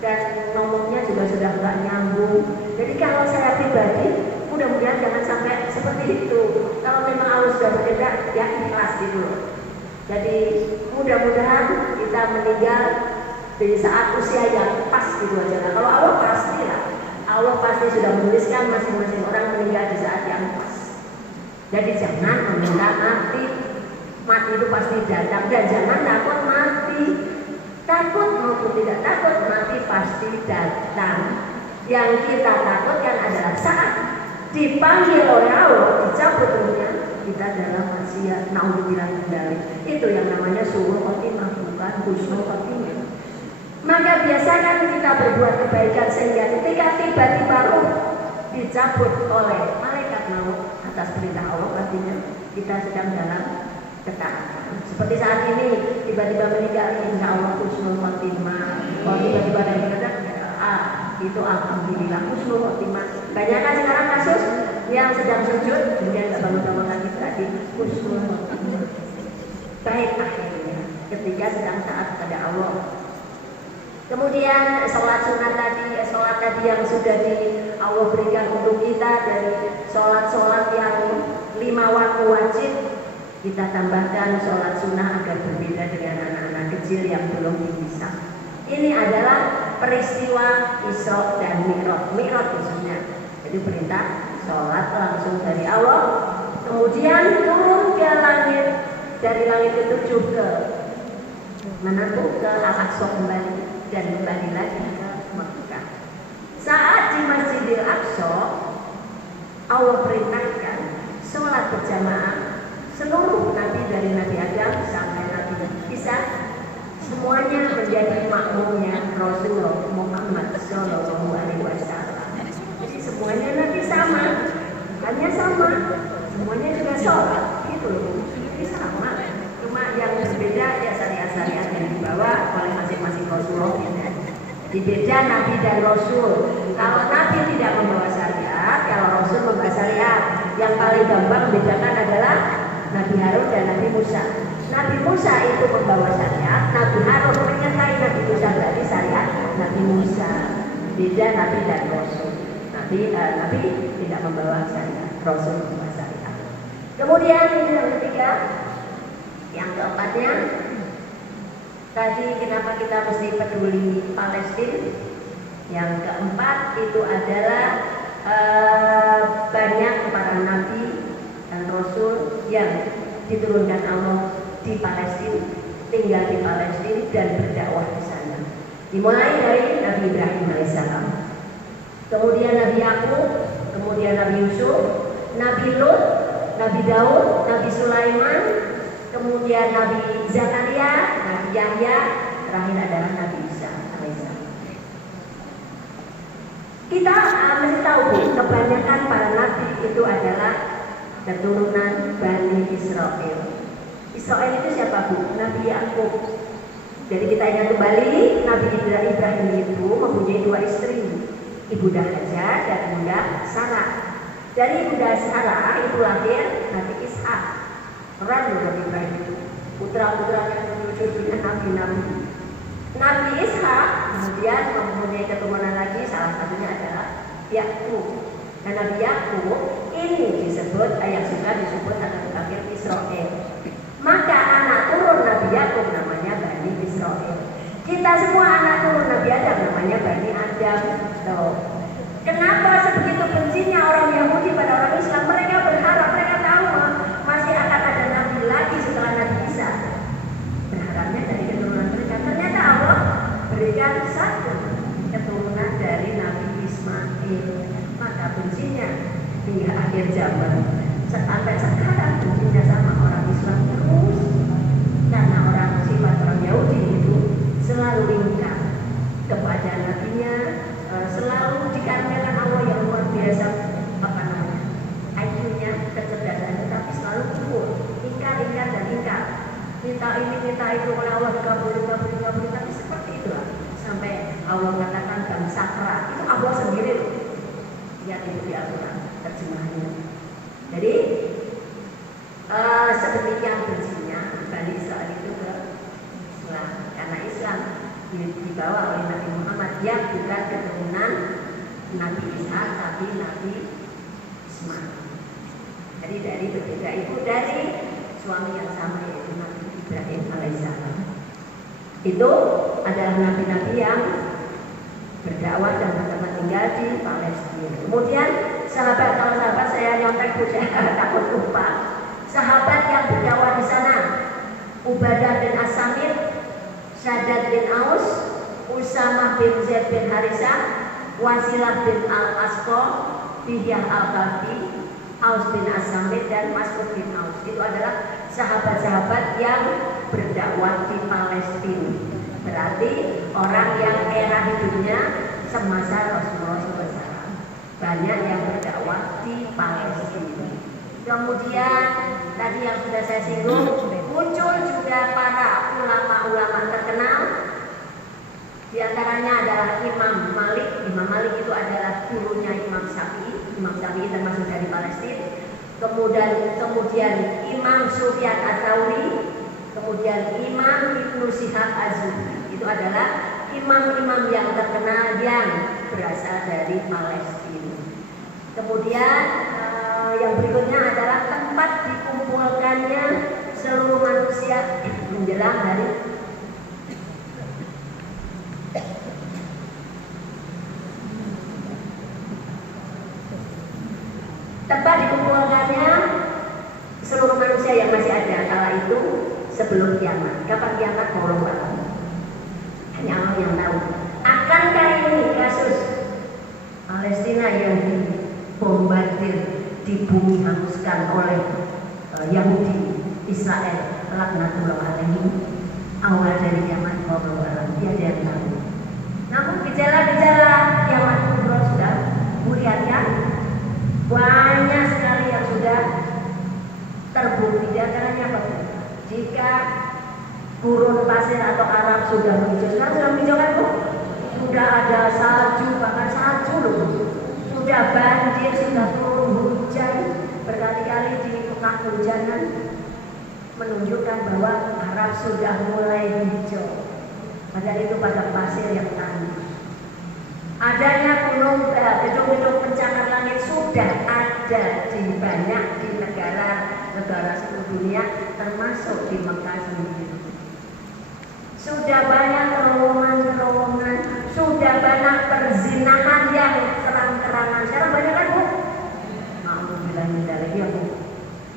Dan ngomongnya juga sudah nggak nyambung. Jadi kalau saya pribadi, mudah-mudahan jangan sampai seperti itu. Kalau memang Allah sudah berkehendak, ya ikhlas gitu. Jadi mudah-mudahan kita meninggal di saat usia yang pas gitu aja. Nah, kalau Allah pasti lah, Allah pasti sudah menuliskan masing-masing orang meninggal di saat yang pas. Jadi jangan meminta mati. Mati itu pasti datang, dan jangan takut mati. Takut maupun tidak takut, mati pasti datang. Yang kita takutkan adalah saat dipanggil oleh Allah, dicabut ruhnya, kita dalam maksiat, naudzubillah min dzalik. Itu yang namanya suul khotimah, bukan husnul khotimah. Maka biasakan kita berbuat kebaikan sehingga ketika tiba-tiba ruh dicabut oleh malaikat maut atas perintah Allah, artinya kita sedang dalam ketaatan. Seperti saat ini tiba-tiba meninggal, insya Allah husnul khotimah. Kalau tiba-tiba ada yang kata itu alhamdulillah husnul khotimah. Banyak kan sekarang kasus yang sedang sujud kemudian nggak bangun-bangun lagi, berarti husnul khotimah. Baik akhirnya ketika sedang taat kepada Allah. Kemudian sholat sunat tadi yang sudah Allah berikan untuk kita, dari sholat yang 5 waktu wajib, kita tambahkan sholat sunnah agar berbeda dengan anak-anak kecil yang belum dipisah. Ini adalah peristiwa Isra dan Mi'raj khususnya. Jadi perintah sholat langsung dari Allah, kemudian turun ke langit, dari langit ke-7 ke mana tuh, ke Al-Aqsa kembali, dan kembali lagi ke Mekah. Saat di Masjidil Aqsa, Allah perintahkan sholat berjamaah seluruh nabi dari Nabi Adam sampai Nabi Isa, semuanya menjadi makmumnya Rasulullah Muhammad Shallallahu Alaihi Wasallam. Jadi semuanya nabi sama, hanya sama, semuanya juga sholat, gitu loh. Jadi sama, cuma yang berbeda ya syariat-syariat yang dibawa oleh masing-masing Rasulullah. Jadi beda nabi dan Rasul. Kalau nabi tidak membawa syariat, kalau Rasul membawa syariat. Yang paling gampang membedakan adalah Nabi Harun dan Nabi Musa. Nabi Musa itu membawa syariat, Nabi Harun menyertai Nabi Musa, berarti syariat Nabi Musa. Beda Nabi dan Rasul. Nabi tidak membawa syariat, Rasul membawa syariat. Kemudian itu yang ketiga, yang keempatnya Tadi kenapa kita mesti peduli Palestina? Yang keempat itu adalah banyak para nabi dan rasul yang diturunkan Allah di Palestina, tinggal di Palestina dan berdakwah di sana. Dimulai dari Nabi Ibrahim alaihissalam, kemudian Nabi Yakub, kemudian Nabi Yusuf, Nabi Lut, Nabi Daud, Nabi Sulaiman, kemudian Nabi Zakaria, Nabi Yahya, terakhir adalah Nabi Isa alaihissalam. Kita mesti tahu kebanyakan para nabi itu adalah keturunan Bani Israel. Israel itu siapa Bu? Nabi Yakub. Jadi kita ingat kembali, Nabi Ibrahim itu mempunyai dua istri, Ibunda Hajar dan Ibunda Sarah. Dari Ibunda Sarah itu lahir Nabi Ishak. Keren loh Nabi Ibrahim itu. Putra-putranya cucu-cucunya nabi-nabi. Nabi Ishak kemudian mempunyai keturunan lagi, salah satunya adalah Yakub. Dan Nabi Yakub ini disebut, yang sudah disebut atau dipanggil Israel. Maka anak turun Nabi Yakub namanya Bani Israel. Kita semua anak turun Nabi Adam namanya Bani Adam. Tuh. Kenapa sebegitu bencinya orang Yahudi pada orang Islam? Mereka berharap, mereka tahu masih akan ada nabi lagi setelah Nabi Isa. Berharapnya dari keturunan mereka. Ternyata Allah berikan satu keturunan dari Nabi Ismail. Maka bencinya di akhir zaman sampai sekarang bencinya sama orang Islam terus, karena orang sifat orang Yahudi itu selalu ingkar kepada nabinya, selalu dikaruniakan Allah yang luar biasa IQ-nya, kecerdasannya, tapi selalu kufur, ingkar dan ingkar, minta ini minta itu oleh Allah, dikabul, tapi seperti itulah sampai Allah katakan dan sakra itu Allah sendiri loh. Lihat itu di Al-Quran terjemahannya. Jadi sedemikian bencinya Bani Israel itu ke Islam, karena Islam dibawa oleh Nabi Muhammad yang bukan keturunan Nabi Isa tapi Nabi Ismail. Jadi dari berbeda ibu, dari suami yang sama yaitu Nabi Ibrahim alaihissalam. Itu adalah nabi-nabi yang berdakwah dan bertempat tinggal di Palestina. Kemudian sahabat, kalau sahabat saya nyontek saya takut lupa. Sahabat yang berdakwah di sana, Ubadah bin As-Samit, Shaddad bin Aus, Usamah bin Zaid bin Harisah, Wasilah bin Al-Asqa, Bihyah Al-Kalbi, Aus bin As-Samit dan Mas'ud bin Aus. Itu adalah sahabat-sahabat yang berdakwah di Palestina. Berarti orang yang era hidupnya semasa Rasulullah SAW. Banyak yang berdakwah di Palestina. Kemudian tadi yang sudah saya singgung, muncul juga para ulama-ulama terkenal. Di antaranya adalah Imam Malik. Imam Malik itu adalah gurunya Imam Syafi'i. Imam Syafi'i termasuk dari Palestina. Kemudian Imam Sufyan Ats-Tsauri, kemudian Imam Ibnu Syihab Az-Zuhri. Itu adalah imam-imam yang terkenal yang berasal dari Palestina. Kemudian yang berikutnya adalah tempat dikumpulkannya seluruh manusia menjelang hari tempat dikumpulkannya seluruh manusia yang masih ada kala itu sebelum kiamat. Kapan kiamat? Wallahu a'lam. Hanya Allah yang tahu. Akankah ini kasus Palestina yang dibombardir, dibumi hanguskan oleh Yahudi Israel, laknatullah alaihim, awal dari kiamat? Wallahu a'lam. Tiada yang tahu. Namun gejala-gejala kiamat kubra sudah melihat ya. Banyak sekali yang sudah terbukti. Di antaranya apa? Jika gurun pasir atau Arab sudah menghijau, sekarang sudah menghijau kan Bu? Sudah ada salju, bahkan salju loh. Sudah banjir, sudah turun hujan berkali-kali di tengah hujanan, menunjukkan bahwa Arab sudah mulai hijau. Padahal itu pada pasir yang tandus. Adanya gedung-gedung pencakar langit sudah ada di banyak di negara seluruh dunia, termasuk di Mekah sendiri. Sudah banyak terowongan-terowongan, sudah banyak perzinahan yang terang-terangan. Sekarang banyak kan Bu? Alhamdulillah lagi ya Bu.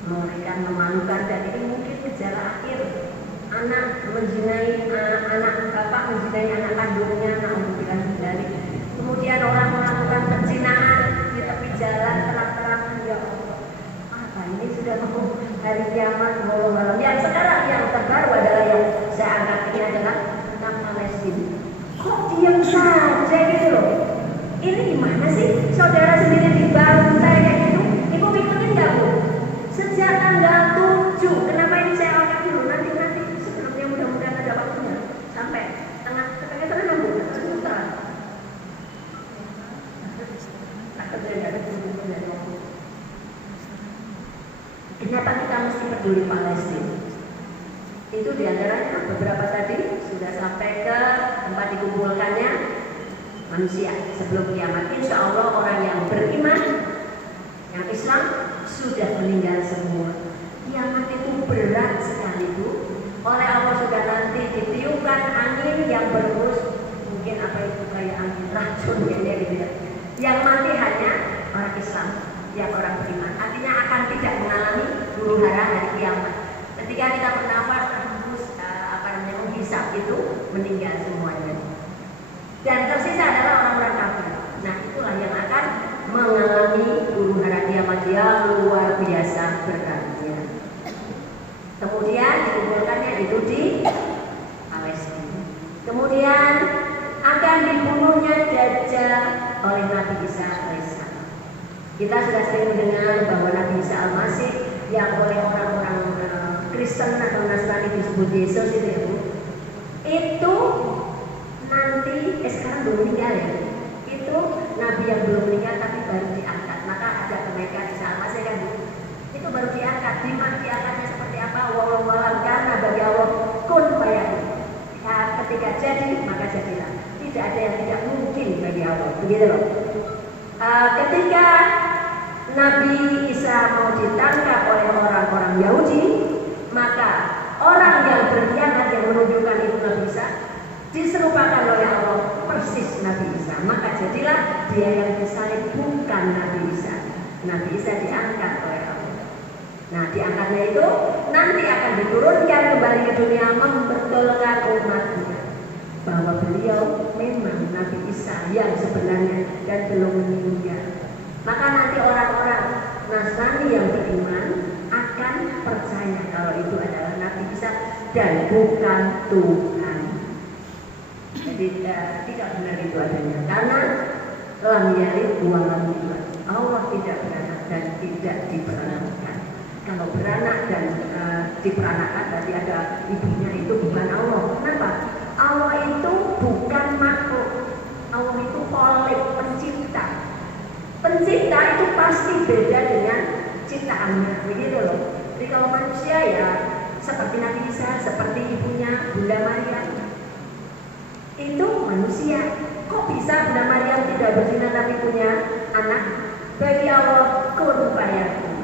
Mengerikan, memalukan, dan ini mungkin gejala akhir. Anak menzinai anak bapak, menzinai anak kandungnya. Alhamdulillah dari. Kemudian orang melakukan perzinahan di tepi jalan terang-terangan. Ya Allah, apa ini sudah mau hari kiamat? Walau yang sekarang yang terbaru adalah yang saya angkat ini adalah tentang Palestina. Kok diam saja gitu loh? Ini gimana sih? Saudara sendiri dibantai kayak gitu? Ibu ngikutin nggak Bu? Sejak tanggal 7, kenapa ini saya angkat dulu? Nanti sebelumnya mudah-mudahan ada waktunya sampai tengah Bu, utara. Kenapa kita mesti peduli Palestina? Itu diantaranya beberapa tadi sudah sampai ke tempat dikumpulkannya manusia sebelum kiamat. Insya Allah orang yang beriman, yang Islam sudah meninggal semua. Kiamat itu berat sekali Bu. Oleh Allah sudah nanti ditiupkan angin yang berhembus, mungkin apa itu kayak angin racun kayaknya gitu ya. Yang mati hanya orang Islam, yang orang beriman. Artinya akan tidak mengalami huru hara hari kiamat. Ketika kita bernafas terhembus menghisap itu meninggal semuanya. Dan tersisa adalah orang-orang kafir. Nah itulah yang akan mengalami huru hara kiamat yang luar biasa beratnya. Kemudian dikumpulkannya itu di Palestina. Kemudian akan dibunuhnya Dajjal oleh Nabi Isa alaihissalam. Kita sudah sering mendengar bahwa Nabi Isa al-Masih yang oleh orang-orang Kristen atau Nasrani disebut Yesus itu ya Bu. Itu nanti sekarang belum meninggal ya. Itu Nabi yang belum meninggal tapi baru diangkat. Maka ada kenaikan Isa al-Masih kan Bu. Itu baru diangkat. Diangkatnya seperti apa? Walau karena bagi Allah kun fayakun. Ketika jadi maka jadilah. Tidak ada yang tidak mungkin bagi Allah. Begitu loh. Ketika Nabi Isa mau ditangkap oleh orang-orang Yahudi, maka orang yang berkhianat yang menunjukkan itu Nabi Isa diserupakan oleh Allah persis Nabi Isa. Maka jadilah dia yang disalib bukan Nabi Isa. Nabi Isa diangkat oleh Allah. Nah diangkatnya itu nanti akan diturunkan kembali ke dunia membetulkan umatnya bahwa beliau memang Nabi Isa yang sebenarnya dan belum meninggal. Maka nanti orang-orang Nasrani yang beriman akan percaya kalau itu adalah Nabi Isa dan bukan Tuhan. Jadi tidak benar itu adanya karena lam yalid wa lam yulad. Allah tidak beranak dan tidak diperanakkan. Kalau beranak dan diperanakkan berarti ada ibunya, itu bukan Allah. Kenapa? Allah itu bukan makhluk. Allah itu kholik, pencipta. Pencipta itu pasti beda dengan ciptaannya, begitu loh. Jadi kalau manusia ya seperti Nabi Isa, seperti ibunya Bunda Maria, itu manusia. Kok bisa Bunda Maria tidak berzina tapi punya anak? Bagi Allah kun fayakun.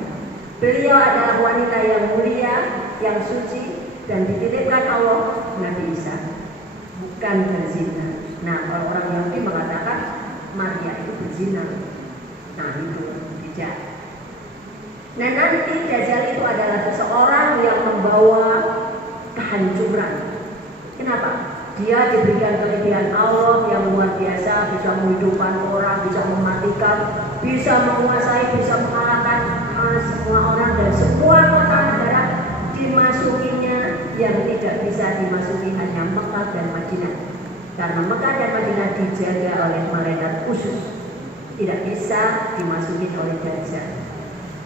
Beliau adalah wanita yang mulia, yang suci, dan dititipkan Allah Nabi Isa, bukan berzina. Nah, orang Yahudi mengatakan Maria itu berzina. Nah, itu tidak. Nah, nanti Dajjal itu adalah seseorang yang membawa kehancuran. Kenapa? Dia diberikan kelebihan Allah yang luar biasa, bisa menghidupkan orang, bisa mematikan, bisa menguasai, bisa mengalahkan semua orang dan semua kota negara dimasukinya yang tidak bisa dimasuki hanya Mekah dan Madinah. Karena Mekah dan Madinah dijaga oleh malaikat khusus, tidak bisa dimasuki oleh Dajjal.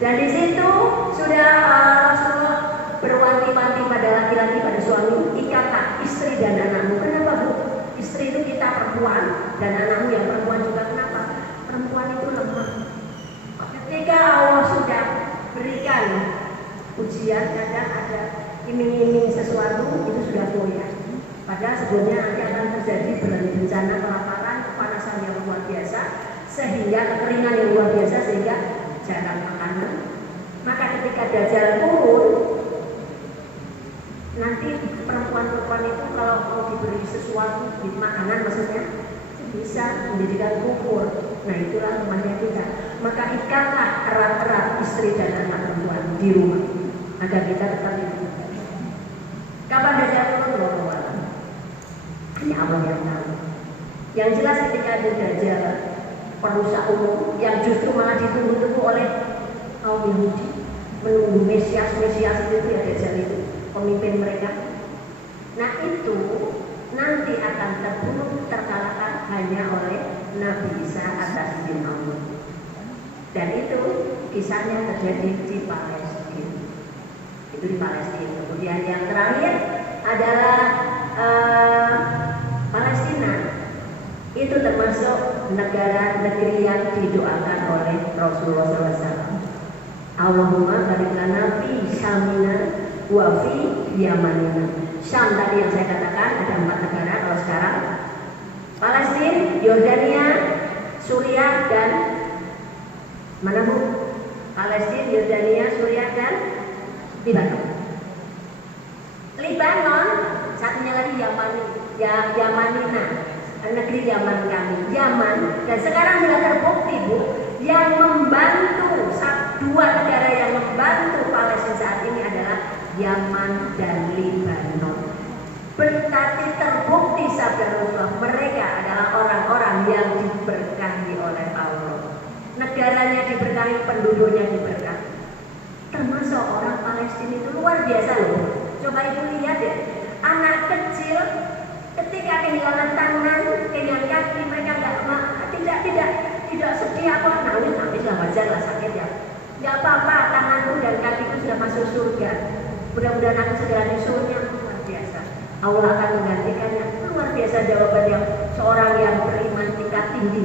Dan di situ sudah Rasulullah berwanti-wanti pada laki-laki, pada suami, ikatlah istri dan anakmu. Kenapa Bu? Istri itu kita perempuan dan anakmu yang perempuan juga. Kenapa? Perempuan itu lemah. Ketika Allah sudah berikan ujian, kadang ada iming-iming sesuatu itu sudah goyah. Padahal sebelumnya nanti akan terjadi bencana kelaparan, kepanasan yang luar biasa, sehingga kekeringan yang luar biasa, sehingga jarang makanan. Maka ketika Dajjal turun, nanti perempuan perempuan itu kalau mau diberi sesuatu, di makanan maksudnya, bisa menjadikan kubur. Nah itulah rumahnya kita. Maka ikatlah erat-erat istri dan anak perempuan di rumah agar kita tetap hidup. Kapan dajjal turun? Hanya Allah yang tahu. Yang jelas ketika ada dajjal perusak umum yang justru malah ditunggu-tunggu oleh kaum Yahudi, menunggu Mesias itu ya dajjal itu, pemimpin mereka. Nah itu nanti akan terbunuh, terkalahkan hanya oleh Nabi Isa atas izin Allah. Dan itu kisahnya terjadi di Palestina. Itu di Palestina. Kemudian yang terakhir adalah Palestina. Itu termasuk negara-negeri yang didoakan oleh Rasulullah SAW. Allahumma barik lana fi Syamina wa fi Yamanina. Syam tadi yang saya katakan ada 4 negara kalau sekarang. Palestina, Yordania, Suriah dan mana Bu? Palestina, Yordania, Suriah dan Libanon. Libanon, satunya lagi Yamanina, negeri Yaman kami, Yaman. Dan sekarang sudah terbukti Bu, yang membantu 2 negara yang membantu Palestina saat ini adalah Yaman dan Libanon. Berarti terbukti sabda Rasulullah, mereka adalah orang-orang yang diberkahi oleh Allah. Negaranya diberkahi, penduduknya diberkahi. Termasuk orang Palestina itu luar biasa loh. Coba ibu lihat ya, anak kecil ketika kehilangan tangan, kehilangan kaki, mereka tidak sedih apa, nangis lah, wajar lah, sakit ya. Tidak apa-apa, tanganku dan kakiku sudah masuk surga. Mudah-mudahan aku segera di surga. Luar biasa. Allah akan menggantikannya. Luar biasa jawaban yang seorang yang beriman tingkat tinggi.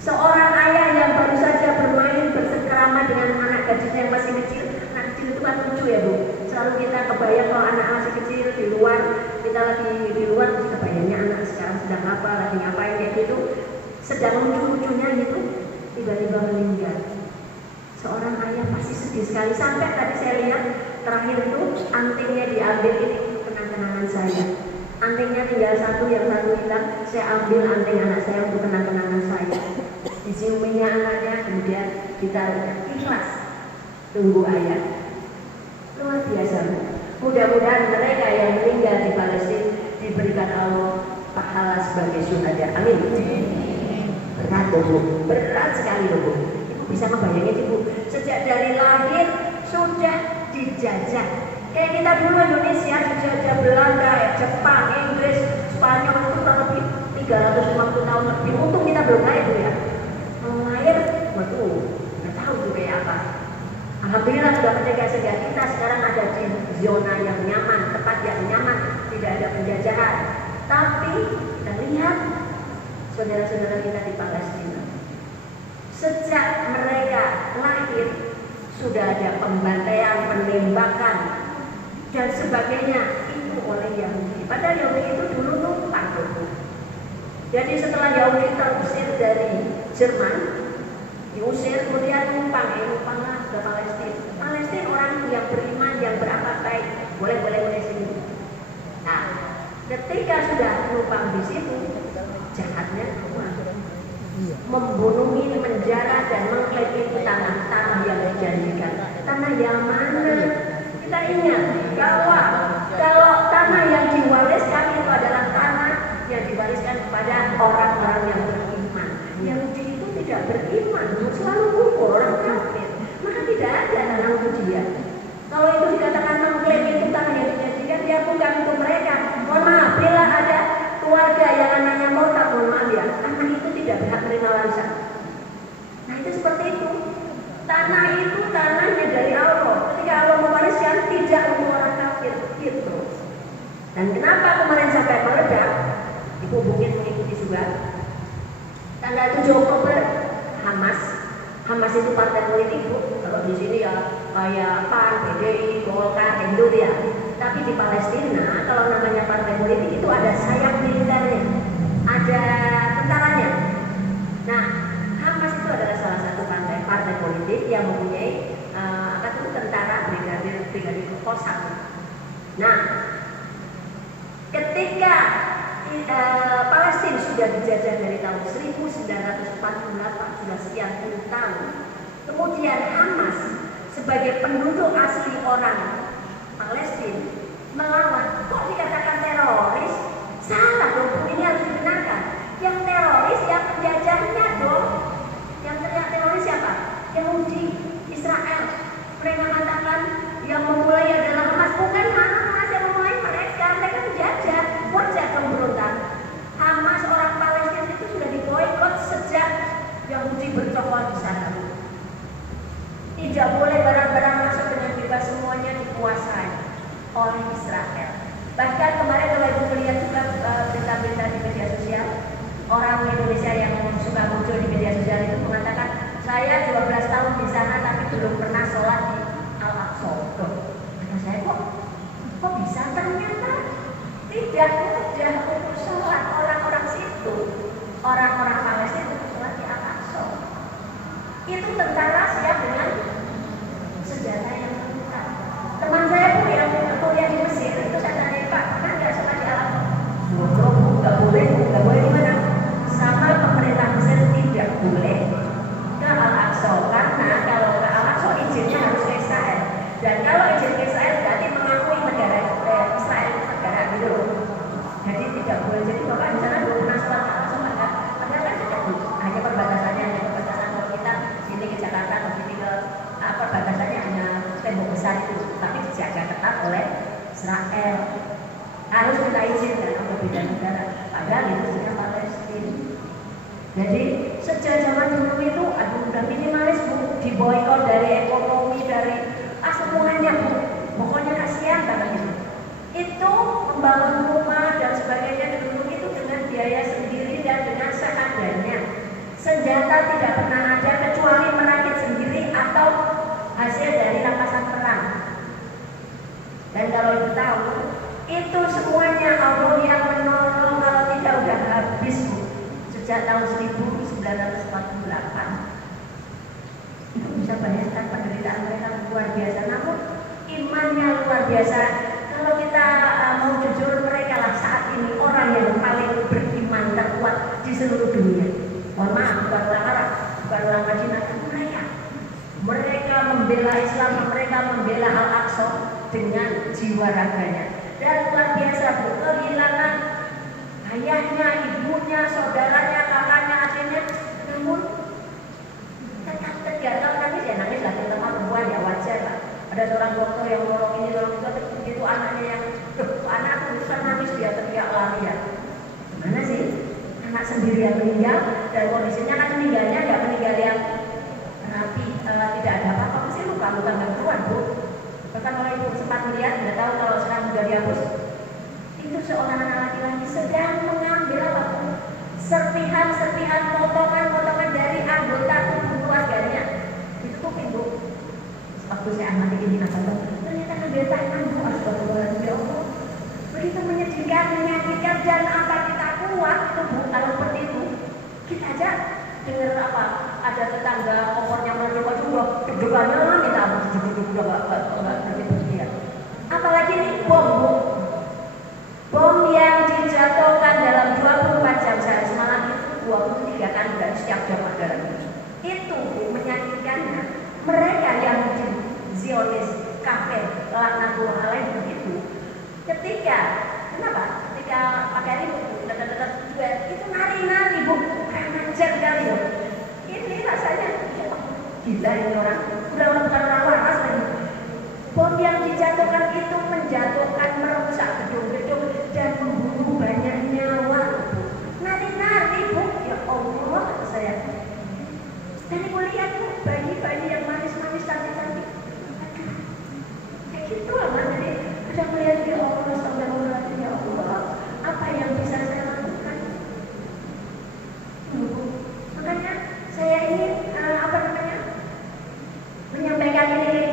Seorang ayah yang baru saja bermain bersekerama dengan anak gadisnya yang masih kecil. Anak kecil itu kan lucu ya Bu. Selalu kita kebayang kalau anak masih kecil di luar, kita lagi di luar, kita kebayangnya anak sekarang sedang apa, lagi ngapain kayak gitu. Sedang lucu-lucunya gitu, tiba-tiba meninggal. Seorang ayah pasti sedih sekali. Sampai tadi saya lihat terakhir itu antingnya diambil, ini kenang-kenangan saya. Antingnya tinggal 1, yang 1 hilang. Saya ambil anting anak saya untuk kenang-kenangan saya. Diciuminya anaknya, kemudian ditaruhnya. Ikhlas. Tunggu ayah. Luar biasa. Mudah-mudahan mereka yang meninggal di Palestina diberikan Allah pahala sebagai syuhada. Amin. Berat Bu, berat sekali Bu. Ibu bisa ngebayangin Ibu, sejak dari lahir sudah dijajah. Kayak kita dulu Indonesia dijajah Belanda, Jepang, Inggris, Spanyol itu kurang lebih 350 tahun lebih. Untung kita belum lahir ya. Lahir, waduh, nggak tahu tuh kayak apa. Alhamdulillah sudah menjaga sehingga kita sekarang ada di zona yang nyaman, tempat yang nyaman, tidak ada penjajahan. Tapi kita lihat saudara-saudara kita di Palestina, sejak mereka lahir sudah ada pembantaian, penembakan dan sebagainya itu oleh Yahudi. Padahal Yahudi itu dulu numpang dulu. Jadi setelah Yahudi terusir dari Jerman, diusir kemudian numpanglah ke Palestina. Palestina orang yang beriman, yang berakhlak baik, boleh sini. Nah, ketika sudah numpang di situ, jahatnya keluar, membunuh, menjara dan mengklaim itu tanah yang dijanjikan. Tanah yang mana? Kita ingat bahwa kalau tanah yang diwariskan itu adalah tanah yang diwariskan kepada orang-orang yang beriman. Yahudi itu tidak beriman, selalu kufur, orang kafir. Maka tidak ada tanah untuk dia. Kalau itu dikatakan mengklaim itu tanah yang dijanjikan, dia bukan untuk mereka. Mohon maaf, bila ada keluarga yang anaknya murtad, mohon maaf ya, tanah itu tidak berhak menerima warisan. Nah itu seperti itu. Tanah itu tanahnya dari Allah. Ketika Allah mewariskan, tidak untuk orang kafir gitu. Dan kenapa kemarin sampai meledak? Ibu mungkin mengikuti juga. Tanggal 7 Oktober Hamas itu partai politik Bu. Kalau di sini ya kayak PAN, PDI, Golkar, Hindu ya. Tapi di Palestina kalau namanya partai politik itu ada sayap militernya, ada tentaranya. Nah, Hamas itu adalah salah satu partai politik yang mempunyai tentara brigadir Kossam. Nah, ketika Palestina sudah dijajah dari tahun 1948, sudah sekian puluh tahun. Kemudian Hamas sebagai penduduk asli orang Palestina melawan, kok dikatakan teroris? Salah dong, ini harus dibenarkan. Yang teroris yang penjajahnya dong. Yang ternyata teroris siapa? Yahudi, Israel. Mereka mengatakan yang memulai adalah Hamas, bukan Hamas yang memulai, mereka menjajah. Wajar dong berontak. Hamas orang Palestina itu sudah diboikot sejak Yahudi bercokol di sana. Tidak boleh barang-barang masuk dengan bebas, semuanya dikuasai oleh Israel. Bahkan kemarin kalau ibu melihat juga berita-berita di media sosial, orang Indonesia yang suka muncul di media sosial itu mengatakan, saya 12 tahun di sana tapi belum pernah sholat di Al-Aqsa. Kata saya, kok bisa? Ternyata tidak mudah untuk sholat orang-orang situ, orang-orang Palestina untuk sholat di Al-Aqsa. Itu tentara siap dengan senjata yang lengkap. Teman saya pun yang kuliah di Mesir itu saya tanya, Pak, kan nggak sholat di Al-Aqsa? Nggak boleh gimana? Sama pemerintah Mesir tidak boleh ke Al-Aqsa, karena kalau ke Al-Aqsa izinnya harus ke Israel, dan kalau izin ke Israel berarti mengakui negara Israel negara itu. Jadi tidak boleh. Jadi bapak di sana belum pernah sholat Al-Aqsa, padahal kan tidak, hanya perbatasannya, kalau kita sini ke Jakarta, ke sini ke perbatasannya hanya tembok besar itu, tapi dijaga ketat oleh Israel. Harus minta izin dan berbeda negara. Padahal itu sudah Palestina. Jadi sejak zaman dulu itu, udah minimalis bu, diboikot dari ekonomi, dari semuanya bu. Pokoknya kasihan banget itu. Itu membangun rumah dan sebagainya dulu itu dengan biaya sendiri dan dengan seadanya. Senjata tidak pernah ada kecuali merakit sendiri atau hasil dari rampasan perang. Dan kalau ibu tahu, itu semuanya Allah yang menolong, kalau tidak udah habis bu. Sejak tahun 1948 itu bisa bayangkan penderitaan mereka luar biasa, namun imannya luar biasa. Kalau kita mau jujur, mereka lah saat ini orang yang paling beriman terkuat di seluruh dunia. Mohon maaf, bukan orang Arab, bukan orang Madinah, mereka membela Islam, mereka membela Al-Aqsa dengan jiwa raganya. Dan luar biasa bu, kehilangan ayahnya, ibunya, saudaranya, kakaknya, adiknya, namun tetap tegar. Nangis ya nangis lah, teman perempuan ya wajar lah. Ada seorang dokter yang nolong ini, nolong itu, begitu anaknya yang, anakku bisa nangis, dia teriak lari ya. Gimana sih? Anak sendiri yang meninggal, dan kondisinya kan meninggalnya nggak meninggal yang rapi, tidak ada apa-apa, pasti luka-luka gangguan bu. Bahkan kalau ibu sempat melihat, tidak tahu kalau sekarang sudah dihapus, itu seorang anak laki-laki sedang mengambil apa bu? Serpihan-serpihan potongan-potongan dari anggota tubuh keluarganya. Itu tuh bu. Waktu saya amati ini apa tuh? Ternyata ngambil tangan bu, astagfirullahaladzim ya Allah. Begitu menyedihkan, menyakitkan, dan apa kita kuat itu bu, kalau seperti itu. Kita aja dengar apa? Ada tetangga kompornya meleduk juga, deg-degannya kita deg-degan nggak berhenti. Apalagi nih bom yang dijatuhkan dalam 24 jam sehari semalam itu 23 kali dari setiap jam ada lagi. Itu menyakitkannya. Mereka yang Zionis, kafir, laknatullah alaih begitu. Ketika pakai ribut, itu nari-nari bu, ngajar kali ya. Ini rasanya gila ini orang, udah bukan orang waras lagi. Bom yang dijatuhkan itu menjatuhkan, merusak gedung-gedung dan membunuh banyak nyawa. Nari-nari bu, ya Allah saya. Dan ibu lihat bu, bayi-bayi yang manis-manis, cantik-cantik. Kayak gitu lah mas, jadi udah melihat ya Allah, astagfirullahaladzim ya Allah, apa yang bisa saya lakukan? Makanya saya ingin menyampaikan ini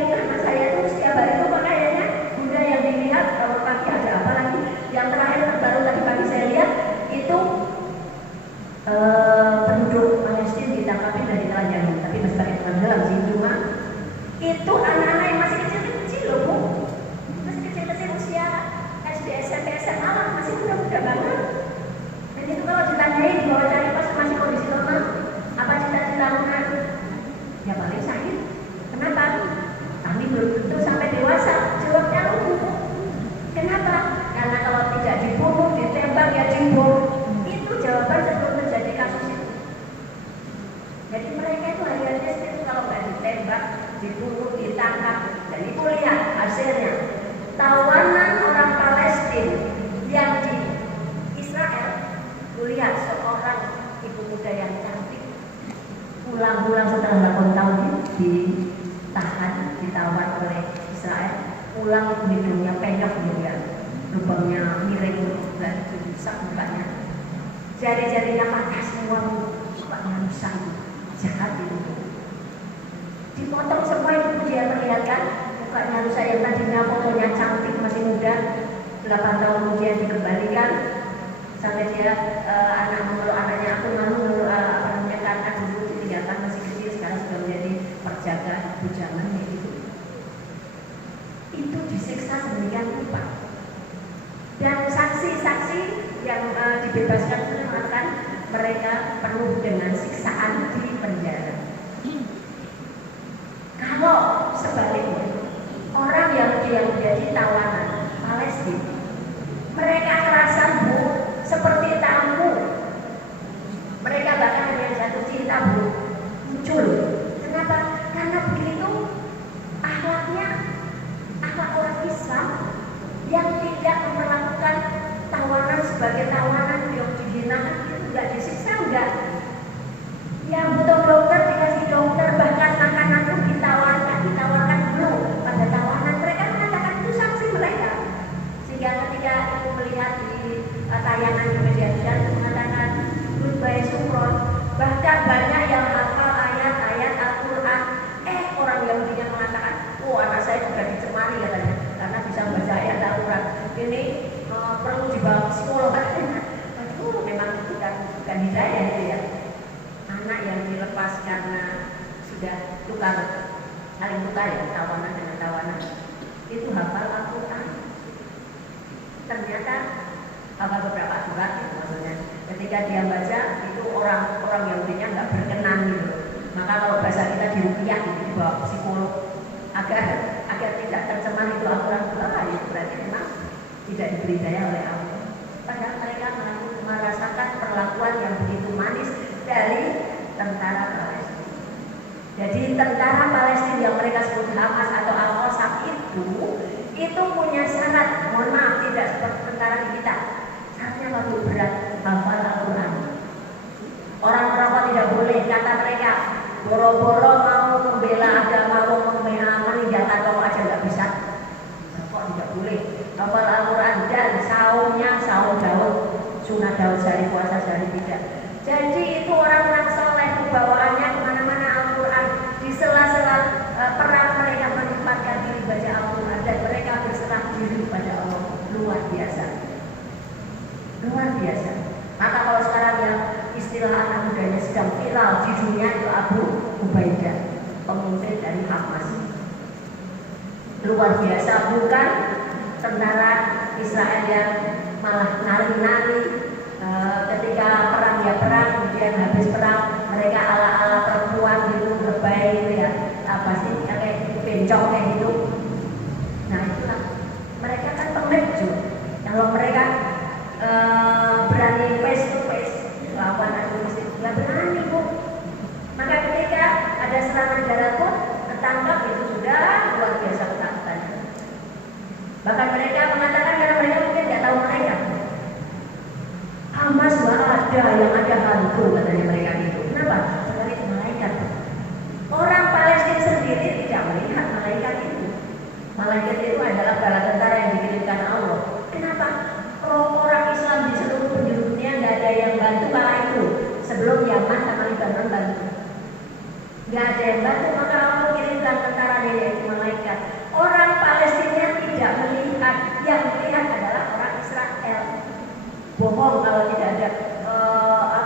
pulang hidungnya pendek dia, lubangnya miring dan rusak mukanya, jari-jarinya patah semua, mukanya rusak, jahat itu. Dipotong semua itu dia perlihatkan mukanya rusak yang tadinya fotonya cantik masih muda, 8 tahun kemudian dikembalikan sampai dia anak memeluk anaknya, aku malu namanya karena dulu ditinggalkan masih kecil, sekarang sudah menjadi perjaga bujangan gitu. Itu disiksa sedemikian rupa. Dan saksi-saksi yang dibebaskan itu mengatakan mereka penuh dengan siksaan di penjara. Kalau sebaliknya orang Yahudi yang menjadi tawanan Palestina, mereka merasa seperti tamu. Mereka bahkan ada yang jatuh cinta muncul. Kenapa? Karena begitu akhlaknya, akhlak orang Islam yang tidak memperlakukan tawanan sebagai tawanan yang dihinakan, itu enggak disiksa, enggak. Yang butuh dokter dikasih dokter, bahkan makanan pun ditawarkan dulu pada tawanan. Mereka mengatakan itu saksi mereka. Sehingga ketika aku melihat di tayangan di media sosial mengatakan goodbye Sukron, bahkan banyak yang hafal ayat-ayat Al-Quran. Orang Yahudinya mengatakan, oh anak saya juga dicemari katanya karena bisa membaca ayat Al-Quran. Ini perlu dibawa psikolog. Aduh, memang bukan hidayah itu ya. Anak yang dilepas karena sudah saling tukar ya, tawanan dengan tawanan, itu hafal Al-Quran. Ternyata hafal beberapa surat itu maksudnya. Ketika dia baca itu orang Yahudinya nggak berkenan gitu. Maka kalau bahasa kita diruqyah itu dibawa psikolog agar tidak tercemar itu Al-Quran. Ya berarti memang tidak diberi daya oleh Allah. Padahal mereka merasakan perlakuan yang begitu manis dari tentara Palestina. Jadi tentara Palestina yang mereka sebut Hamas atau Al-Qassam itu punya syarat, mohon maaf tidak seperti tentara kita. Syaratnya waktu berat, hafal Al-Quran. Orang merokok tidak boleh, kata mereka. Boro-boro mau membela agama, mau meninggalkan rokok aja nggak bisa. Rokok tidak boleh. Hafal Al-Quran dan saumnya saum Daud, sunah Daud sehari puasa sehari tidak. Jadi itu orang-orang soleh, bawaannya kemana-mana Al-Quran. Di sela-sela perang mereka menyempatkan diri baca Al-Quran dan mereka berserah diri kepada Allah. Luar biasa. Luar biasa. Maka kalau sekarang yang istilah anak mudanya sedang viral di dunia itu Abu Ubaidah, pemimpin dari Hamas. Luar biasa, bukan tentara Israel yang malah nari-nari ketika perang ya perang, kemudian habis perang mereka ala-ala perempuan gitu, lebay gitu ya, apa sih kayak bencong kayak gitu. Nah itulah mereka kan pengmaju. Kalau mereka berani face to face lawan agresif, nggak berani bu. Maka ketika ada serangan darat pun ketangkap itu sudah luar biasa ketakutannya. Bahkan mereka mengatakan karena mereka mungkin nggak tahu mereka. Hamas nggak ada, yang ada hantu katanya mereka gitu. Kenapa? Karena itu malaikat. Orang Palestina sendiri tidak melihat malaikat itu. Malaikat itu adalah bala tentara yang dikirimkan Allah. Kenapa? Orang Islam di seluruh penjuru dunia nggak ada yang bantu kala itu. Sebelum Yaman sama Libanon bantu, nggak ada yang bantu, maka Allah kirimkan tentaranya yaitu malaikat. Orang Palestina tidak melihat, yang melihat adalah orang Israel. Bohong kalau tidak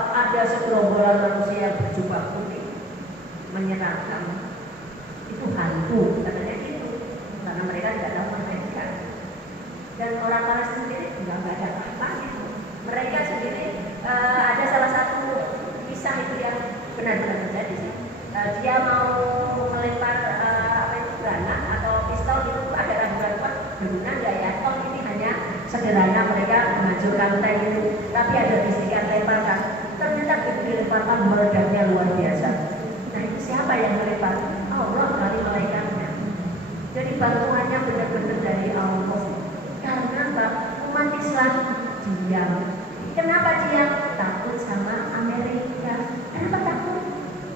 ada segerombolan manusia yang berjubah putih menyerang kamu. Itu hantu, katanya gitu. Karena mereka tidak tahu mereka. Dan orang Palestina sendiri nggak ada apa-apa gitu. Mereka sendiri ada salah satu kisah itu yang benar-benar terjadi sih. Dia mau melempar granat atau pistol itu ada ragu-raguan benar nggak ya? Toh ini hanya sederhana mereka menghancurkan tank itu, tapi ada bisikan lemparkan. Ternyata itu dilemparkan meledaknya luar biasa. Nah itu siapa yang melempar? Allah kali malaikatnya. Jadi bantuannya benar-benar dari Allah. Karena umat Islam diam. Kenapa diam? Takut sama Amerika. Kenapa takut?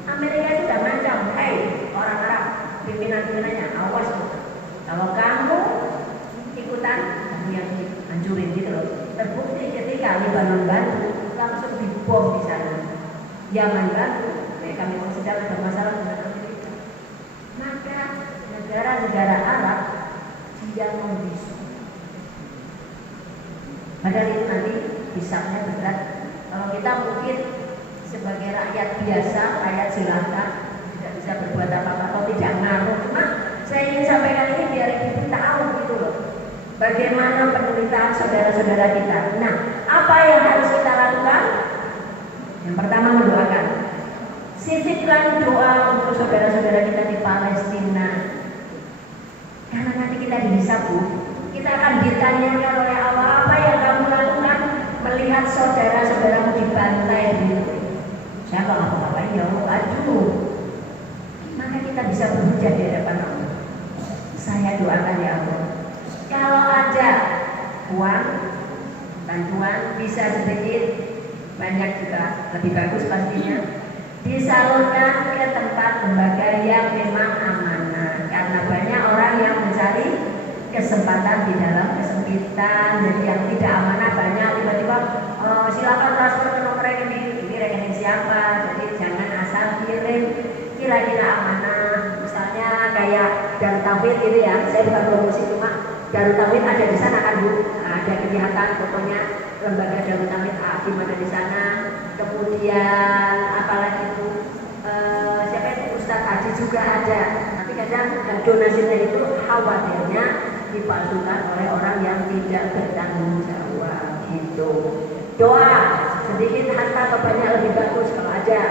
Amerika itu sudah macam, hey orang Arab, pimpinan-pimpinannya, awas. Kalau kamu Terbukti ketika Libanon bantu langsung dibom di sana. Yaman bantu, kami sedang ada masalah dengan Amerika. Maka negara-negara Arab dia membisu. Padahal itu nanti hisabnya berat. Kalau kita mungkin sebagai rakyat biasa, rakyat jelata, tidak bisa berbuat apa-apa atau tidak ngaruh. Cuma saya ingin sampaikan ini biar ibu tahu gitu loh, bagaimana penderitaan saudara-saudara kita. Nah, apa yang harus kita lakukan? Yang pertama mendoakan. Sisipkan doa untuk saudara-saudara kita di Palestina. Karena nanti kita dihisab, Bu. Kita akan ditanyakan oleh Allah, apa yang kamu lakukan melihat saudara-saudaramu dibantai gitu. Saya nggak ngapa-ngapain ya Allah, aduh. Maka kita bisa berhujat di hadapan Allah. Saya doakan ya Allah, kalau ada uang bantuan bisa sedikit, banyak juga lebih bagus pastinya, disalurkan ke tempat lembaga yang memang amanah. Karena banyak orang yang mencari kesempatan di dalam kesempitan, jadi yang tidak amanah banyak. Tiba-tiba silakan transfer ke nomor rekening, ini rekening siapa, jadi jangan asal kirim kira-kira amanah. Misalnya kayak Darut Tauhid gitu ya, saya bukan promosi, cuma Darut Tauhid ada di sana kan Bu, ada kelihatan fotonya lembaga Darut Tauhid Akim ada di sana. Kemudian apalagi itu siapa itu Ustadz Haji juga ada. Tapi kadang donasinya itu khawatirnya dipalsukan oleh orang yang tidak bertanggung jawab gitu. Doa sedikit harta atau banyak lebih bagus kalau ada.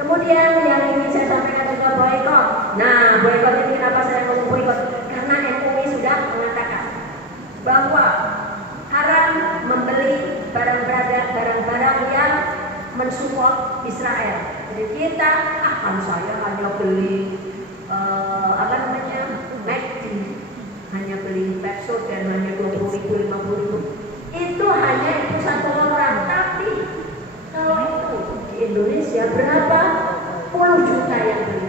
Kemudian yang ingin saya sampaikan juga boykot. Nah, boykot ini kenapa saya ngomong boykot? Karena MUI sudah mengatakan bahwa haram membeli barang-barang yang mensupport Israel. Jadi kita saya hanya beli McD, hanya beli bakso dan hanya 20.000, 50.000. Itu hanya itu satu orang. Tapi kalau itu di Indonesia berapa puluh juta yang beli,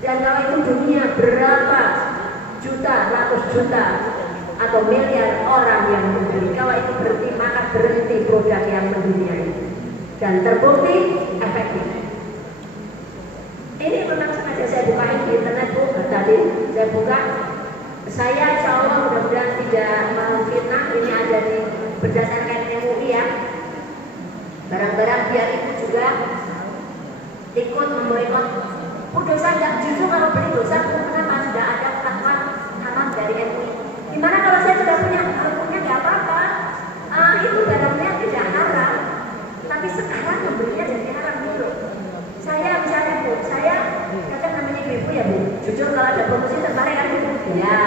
dan kalau itu dunia berapa juta, ratus juta atau miliar orang yang membeli. Kalau itu berhenti, maka berhenti produk yang mendunia itu. Dan terbukti efektif. Ini memang sengaja saya bukain di internet Bu. Tadi saya buka. Saya insya Allah mudah-mudahan tidak memfitnah. Ini ada di berdasarkan MUI ya. Barang-barang biar itu juga ikut memboikot. Dosa enggak, justru kalau beli dosa kenapa sudah ada fatwa haram dari MUI. Gimana kalau saya sudah punya nggak apa-apa. Itu barangnya tidak haram. Tapi sekarang membelinya jadi haram dulu. Saya misalnya Bu, saya kadang namanya ibu ya Bu, jujur kalau ada promosi tertarik kan Bu. Ya,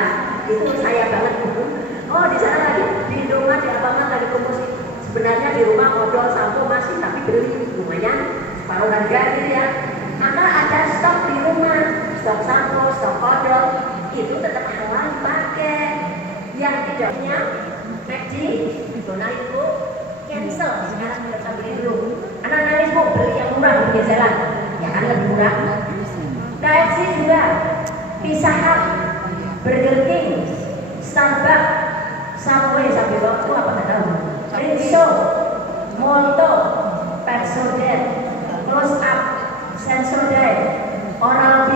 itu saya banget Bu. Oh di sana lagi di Indomaret di Abang lagi promosi. Sebenarnya di rumah odol sampo masih, tapi beli lumayan separuh harga gitu ya. Maka ada stok di rumah, stok sampo, stok odol, itu tetap halal pakai. Yang tidak punya McD, zona itu cancel. Sekarang tidak usah beli dulu. Anak nangis Bu, beli yang murah di pinggir jalan, ya kan lebih murah. KFC juga, Pizza Hut, Burger King, Starbucks, Subway sampai waktu apa nggak tahu. Rinso, Molto, Pepsodent, Close Up, Sensodyne, Oral-B,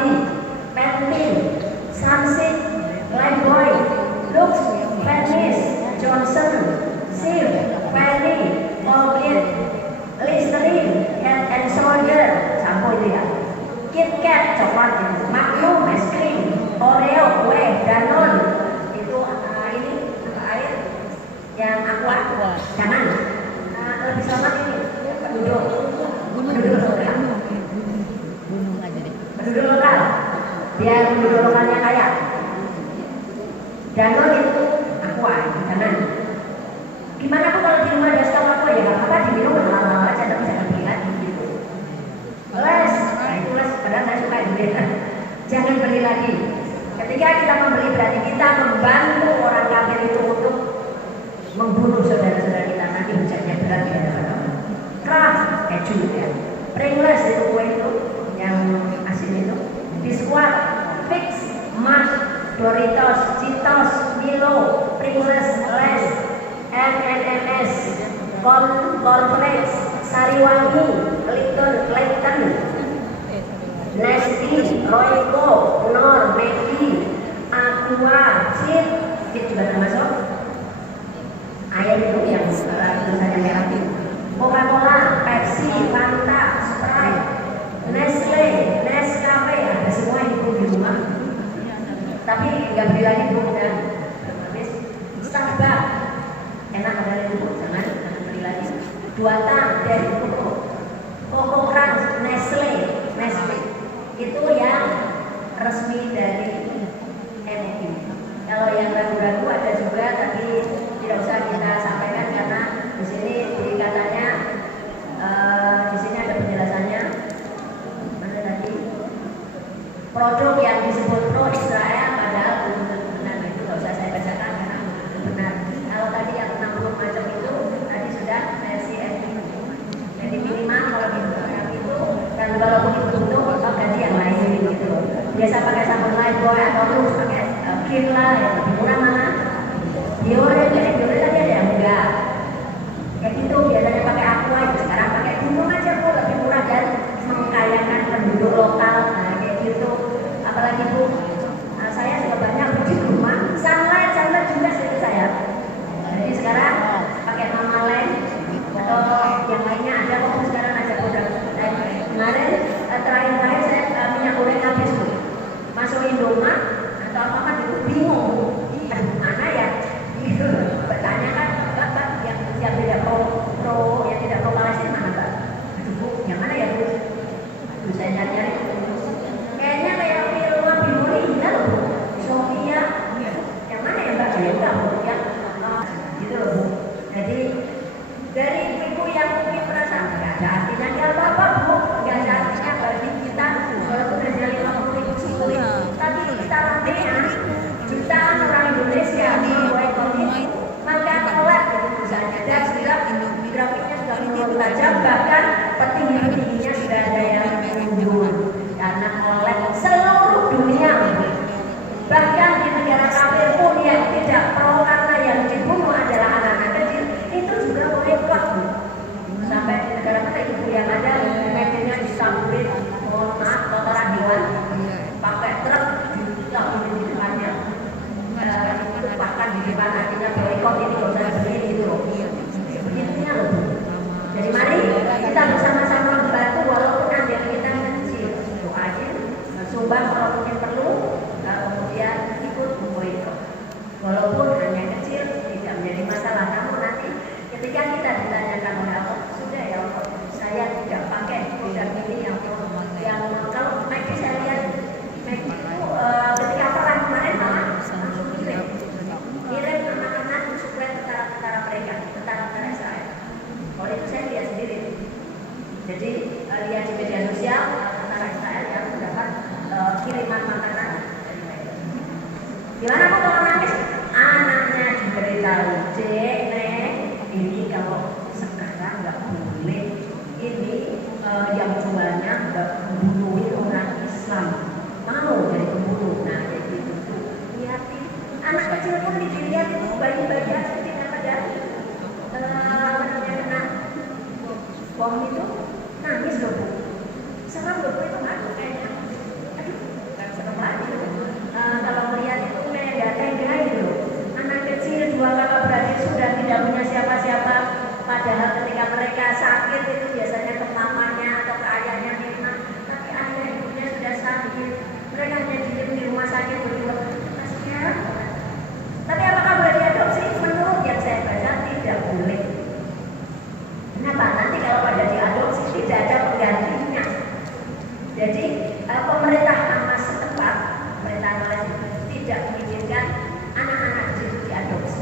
Pantene, Sunsilk, Lifebuoy, Lux, Vanish, Johnson, Cif, Penny, Colgate, Listerine, Head and Shoulder, sampo itu ya. KitKat, coklat, Magnum, es krim, Oreo, kue, Danone, itu ini air yang aqua, jangan lebih selamat ini penduduk lokal, penduduk lokal, biar penduduk lokalnya kaya. Danone itu aqua, jangan. Gimana tuh kalau di rumah ada stok aqua ya nggak apa-apa, diminum lama-lama aja, tapi jangan beli lagi gitu. Les, nah itu les, padahal saya suka itu ya. Jangan beli lagi. Ketika kita membeli berarti kita membantu orang kafir itu untuk membunuh saudara-saudara kita. Nanti hujannya berat ya teman-teman. Kraft, keju ya. Pringles itu kue itu yang asin itu. Biskuit, Fix, Mars, Doritos, Cheetos, Milo, Pringles, Les, M&M's, Cornflakes, Sariwangi, Clayton, Nestle, Royco, Knorr, Maggi, Aqua, Sit juga termasuk air itu yang tulisannya merah, Coca-Cola, Pepsi, Fanta, Sprite, Nestle, Nescafe, ada semua ibu di rumah. Tapi nggak beli lagi bu, dan habis. Starbucks, enak ada ibu, jangan beli lagi. Buatan dari Coco Crunch, Nestle itu yang resmi dari MUI. Kalau yang ragu-ragu ada juga, tapi tidak usah kita sampaikan karena di sini katanya di sini ada penjelasannya. Mana tadi? Produk yang disebut pro Israel padahal belum benar, itu nggak usah saya bacakan karena belum benar. Kalau tadi yang 60 macam itu tadi sudah versi MUI. Jadi minimal kalau itu dan walaupun itu untuk ganti yang lain gitu. Biasa pakai sabun Lifebuoy atau terus pakai Kim lah, yang lebih murah mana? Deodoran tadi ada yang enggak. Kayak gitu biasanya pakai Aqua, sekarang pakai gunung aja bu, lebih murah dan mengkayakan penduduk lokal. Nah kayak gitu. Apalagi bu, saya juga banyak di rumah. Sunlight juga sering saya. Jadi sekarang pakai Mamaland atau yang lainnya ada kok sekarang ada produk. Kemarin terakhir saya minyak goreng habis bu. Masuk Indomaret atau apa itu bingung. Mana ya? Gitu. Bertanya kan bapak yang tidak pro yang tidak pro Palestina mana mbak? Aduh bu, yang mana ya bu? Aduh saya nyari. Kayaknya kayak Firma Bimorina loh bu. Sofia. Yang mana ya mbak? Ya udah bu ya. Gitu loh bu. Jadi dari ibu yang mungkin merasa nggak ada artinya dia apa bu? Nggak ada artinya bagi kita walaupun hanya 50.000 sulit. Tapi kita latihan jutaan orang Indonesia boykot itu, maka kolak gitu misalnya dan sudah grafiknya sudah menurun tajam, bahkan petinggi-petingginya sudah ada yang mundur karena kolak seluruh dunia. Bahkan di negara kafir pun yang tidak pro karena yang dibunuh adalah anak-anak kecil itu juga boykot. Sampai di negara kita ibu yang ada medianya disamburin, mohon maaf kotoran hewan pakai truk di depannya. Itu bahkan di depan artinya boykot ini nggak usah beli gitu. Begitunya loh. Jadi mari kita bersama-sama membantu walaupun andil kita kecil. Doain, sumbang kalau mungkin perlu, kemudian ikut memboykot. Walaupun hanya kecil tidak menjadi masalah. Namun nanti ketika kita ditanyakan oleh Allah, sudah ya Allah, saya tidak pakai produk ini yang kalau Maggi saya lihat Maggi itu ketika perang kemarin malah langsung kirim anak-anak supaya tentara mereka, tentara Israel. Kalau itu saya lihat sendiri. Jadi lihat di media sosial tentara Israel yang mendapat kiriman makanan dari mereka. Gimana kok kalau nangis? Anaknya diberitahu, Cek, Neng, ini kalau sekarang nggak boleh. Ini yang jualnya nggak membunuh orang Islam. Mau jadi pembunuh. Nah, jadi itu lihatin. Anak kecil pun dilihat itu bayi-bayi aja tidak ada kena bom itu nangis loh bu. Serem loh bu itu nggak kayaknya. Aduh, nggak serem lagi. Kalau melihat itu kayak nggak tega itu. Anak kecil 2 kakak beradik sudah tidak punya siapa-siapa. Padahal ketika mereka sakit itu biasanya ke mamanya atau ke ayahnya minta. Tapi ayah ibunya sudah sakit. Mereka hanya diam di rumah sakit berdua. Kasihan. Tapi apakah boleh diadopsi? Menurut yang saya baca tidak boleh. Kenapa? Nanti kalau pada diadopsi tidak ada penggantinya. Jadi pemerintah nama setempat, pemerintah Malaysia tidak mengizinkan anak-anak kecil diadopsi.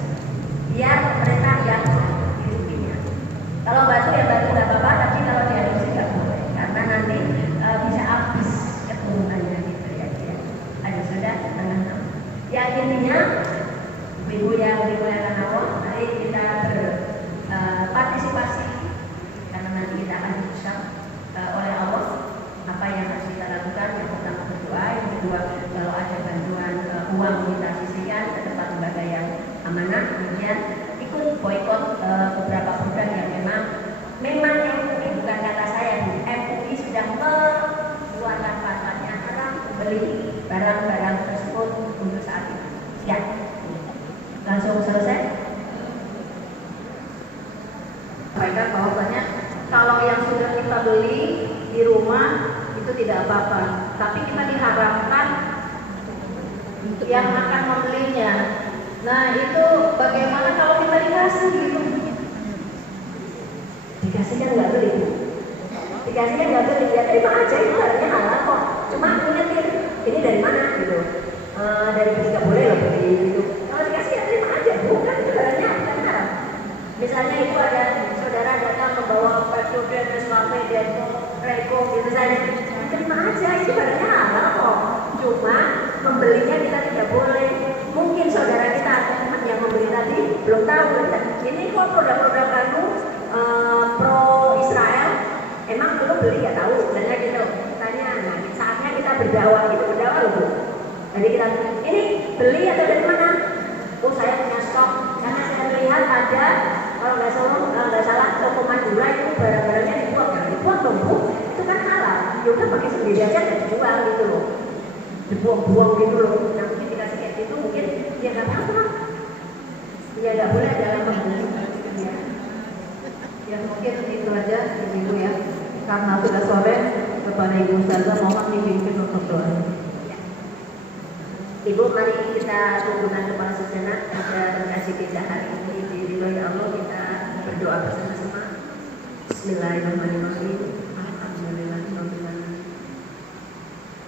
Biar pemerintah yang hidupinya. Kalau batu ya batu nggak apa-apa, tapi kalau diadopsi nggak boleh karena nanti bisa habis keturunannya gitu ya. Ada sudah tengah-tengah. Ya intinya ibu yang dimuliakan Allah, mari kita berpartisipasi karena nanti kita akan diusaha oleh Allah apa yang harus kita lakukan. Yang pertama berdoa, yang kedua kalau ada bantuan uang kita sisihkan ke tempat lembaga yang amanah, kemudian ikut boykot beberapa produk yang Langsung selesai. Sampaikan bahwasanya kalau yang sudah kita beli di rumah itu tidak apa-apa, tapi kita diharapkan yang akan membelinya. Nah itu bagaimana kalau kita dikasih gitu? Dikasih kan nggak beli, dikasih kan nggak beli, ya terima aja itu harganya halal kok. Cuma ingetin ini dari mana gitu, dari beli nggak boleh loh beli gitu. Kalau dikasih ya terima aja, bukan itu barangnya bukan haram. Misalnya itu ada saudara datang membawa Pepsodent, Nescafe, Denko, Rego gitu saja, terima aja itu barangnya halal kok. Cuma membelinya kita tidak boleh. Mungkin saudara kita atau teman yang membeli tadi belum tahu ini kok produk-produk baru pro Israel, emang belum beli ya tahu, misalnya gitu. Tanya, nah saatnya kita berdakwah, itu berdakwah loh Bu. Jadi kita ini beli atau dari mana? Oh saya punya stok, karena saya melihat ada kalau nggak salah toko Madura itu barang-barangnya dibuang, ya dibuang dong Bu, itu kan halal. Ya udah pakai sendiri aja dan dijual gitu loh, dibuang-buang gitu loh. Nah mungkin dikasih kayak gitu mungkin ya nggak apa-apa, ya nggak boleh dalam pembeli. Ya mungkin itu aja Ibu ya, karena sudah sore. Kepada Ibu Ustazah mohon dipimpin untuk doa. Ibu mari kita hubungan kepala sejenak agar kasih kita hari ini diridhoi Allah. Kita berdoa bersama-sama. Bismillahirrahmanirrahim. Alhamdulillahirabbil alamin.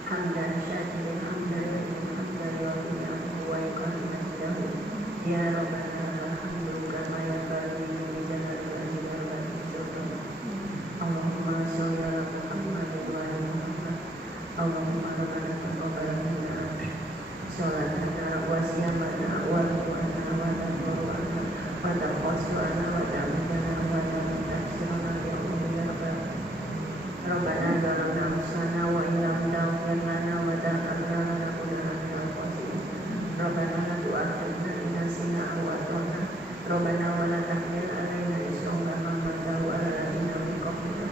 Hamdan syakirin hamdan wa yuqarribu ya rabbana alhamdulillah ma yaqali min jannati Allahumma sholli ala Muhammad wa ala Muhammad. Allahumma rabbana taqabbal minna sholatana wa siyamana wa qur'ana wa taqabbal wa taqabbal wa ta'ala wa ta'ala ya Rabbana zalamna anfusana wa illam taghfir lana wa tarhamna lanakunanna minal khasirin. Rabbana la tu'akhidhna in nasina aw akhtana. Rabbana wa la tahmil 'alaina isran kama hamaltahu 'ala alladziina min qablina.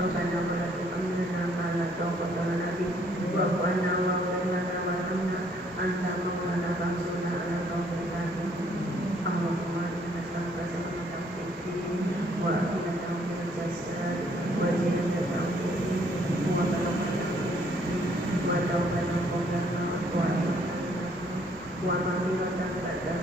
Rabbana wa la tuhammilna ma la taqata lana bihi wa'fu 'anna waghfir lana warhamna anta maulana fansurna 'alal qawmil kafirin. Allahumma inna nas'aluka salamatan fid din wa afinatan fil jasad wa zinatan fil ilmi wa barakatan wa tawbatan qabla wa maghfiratan ba'da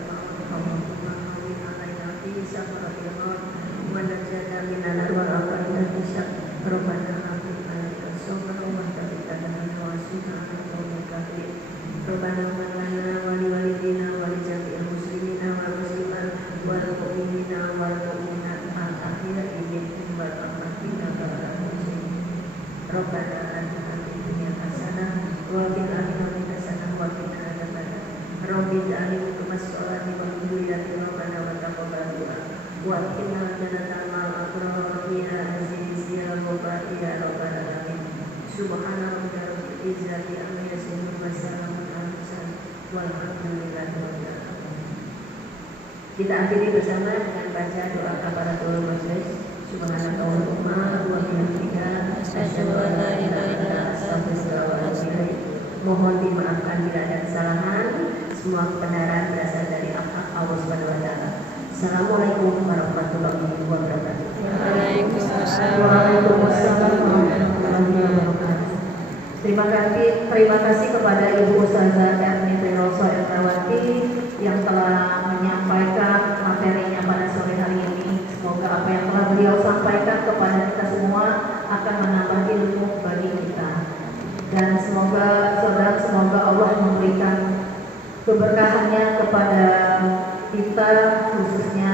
Allahumma hawwin 'alaina fi sakaratil maut wa najjana minan nar wal afina fi syak. Rabbana hafid 'alaina sabra wa tabi'ana wa wasina 'alal qawmil kafirin. Rabbana ighfir lana wa li walidina wa li jami'il muslimina wal muslimat wal mu'minina wal mu'minat al ahya'i minhum wal amwatina Rabbana atina fid dunya hasanah wa fil akhirati hasanah wa qina adzabannar. Rabbi ij'alni muqimas sholati wa min dhurriyyati rabbana wa taqabbal du'a wa qina jannatan ma'al abrar ya aziz ya ghaffar ya rabbal alamin. Subhana rabbika rabbil izzati amma yasifun wa salamun alal mursalin walhamdulillahi rabbil alamin. Kita akhiri bersama dengan baca doa kafaratul majlis. Subhanallahumma wa bihamdika asyhadu an la ilaha illa anta astaghfiruka wa atubu ilaik. Mohon dimaafkan bila ada kesalahan. Semua kebenaran berasal dari Allah Subhanahu wa taala. Assalamualaikum warahmatullahi wabarakatuh. Waalaikumsalam. Waalaikumsalam warahmatullahi wabarakatuh. Terima kasih kepada Ibu Ustazah Erni Roso Ertawati yang telah menyampaikan materinya pada sore hari ini. Semoga apa yang telah beliau sampaikan kepada kita semua akan menambah ilmu bagi kita. Dan semoga Allah memberikan keberkahannya kepada kita khususnya,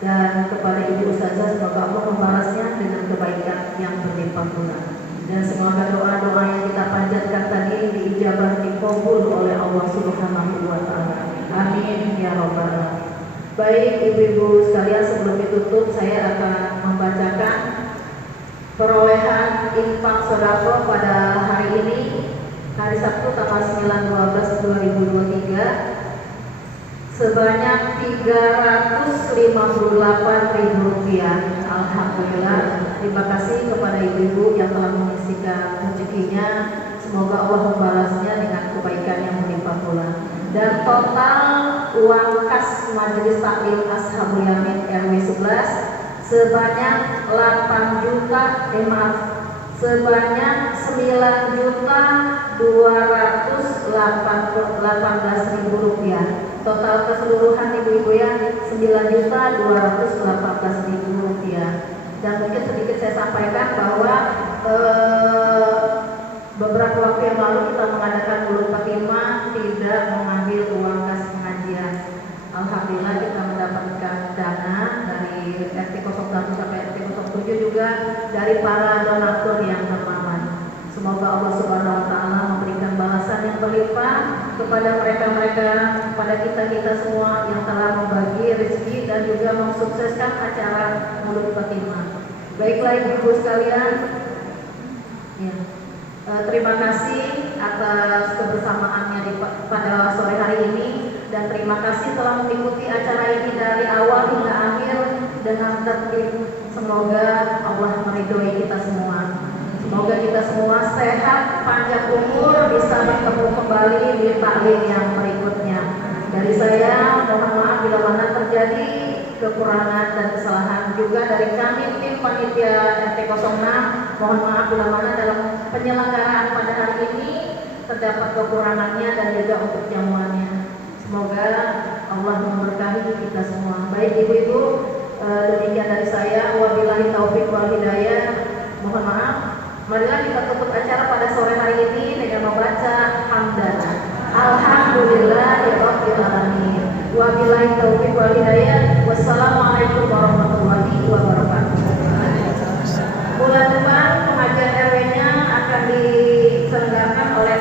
dan kepada Ibu Ustazah semoga Allah membalasnya dengan kebaikan yang berlimpah pula. Dan semoga doa-doa yang kita panjatkan tadi diijabah, dikabul oleh Allah Subhanahu wa taala. Amin ya rabbal alamin. Baik ibu-ibu sekalian, sebelum ditutup saya akan membacakan perolehan infak sedekah pada hari ini, hari Sabtu tanggal 9/12/2023, sebanyak Rp358.000. Alhamdulillah. Terima kasih kepada ibu-ibu yang telah mengisikan rezekinya. Semoga Allah membalasnya dengan kebaikan yang melimpah pula. Dan total uang bekas Majelis Taklim Ashabul Yamin RW 11 sebanyak 8 juta, sebanyak 9.218.000 rupiah. Total keseluruhan ibu-ibu ya 9.218.000 rupiah. Dan mungkin sedikit saya sampaikan bahwa beberapa waktu yang lalu kita mengadakan mulut khotimah tidak mengambil uang kas pengajian. Alhamdulillah kita mendapatkan dana dari RT 01 sampai RT 07 juga dari para donatur yang terlaman. Semoga Allah Subhanahu wa taala memberikan balasan yang berlimpah kepada mereka-mereka, kepada kita semua yang telah membagi rezeki dan juga mensukseskan acara mulut khotimah. Baiklah ibu-ibu sekalian, ya. Terima kasih atas kebersamaannya pada sore hari ini, dan terima kasih telah mengikuti acara ini dari awal hingga akhir dengan tertib. Semoga Allah meridhoi kita semua. Semoga kita semua sehat, panjang umur, bisa bertemu kembali di taklim yang berikutnya. Dari saya mohon maaf bila mana terjadi kekurangan dan kesalahan, juga dari kami tim panitia RT 06 mohon maaf bila mana dalam penyelenggaraan pada hari ini terdapat kekurangannya dan juga untuk jamuannya. Semoga Allah memberkahi kita semua. Baik ibu-ibu, demikian dari saya. Wabillahi taufik wal hidayah. Mohon maaf. Marilah kita tutup acara pada sore hari ini dengan membaca hamdalah. Alhamdulillahirabbil alamin. Wabillahi taufik wal hidayah. Wassalamualaikum warahmatullahi wabarakatuh. Bulan depan pengajian RW-nya akan diselenggarakan oleh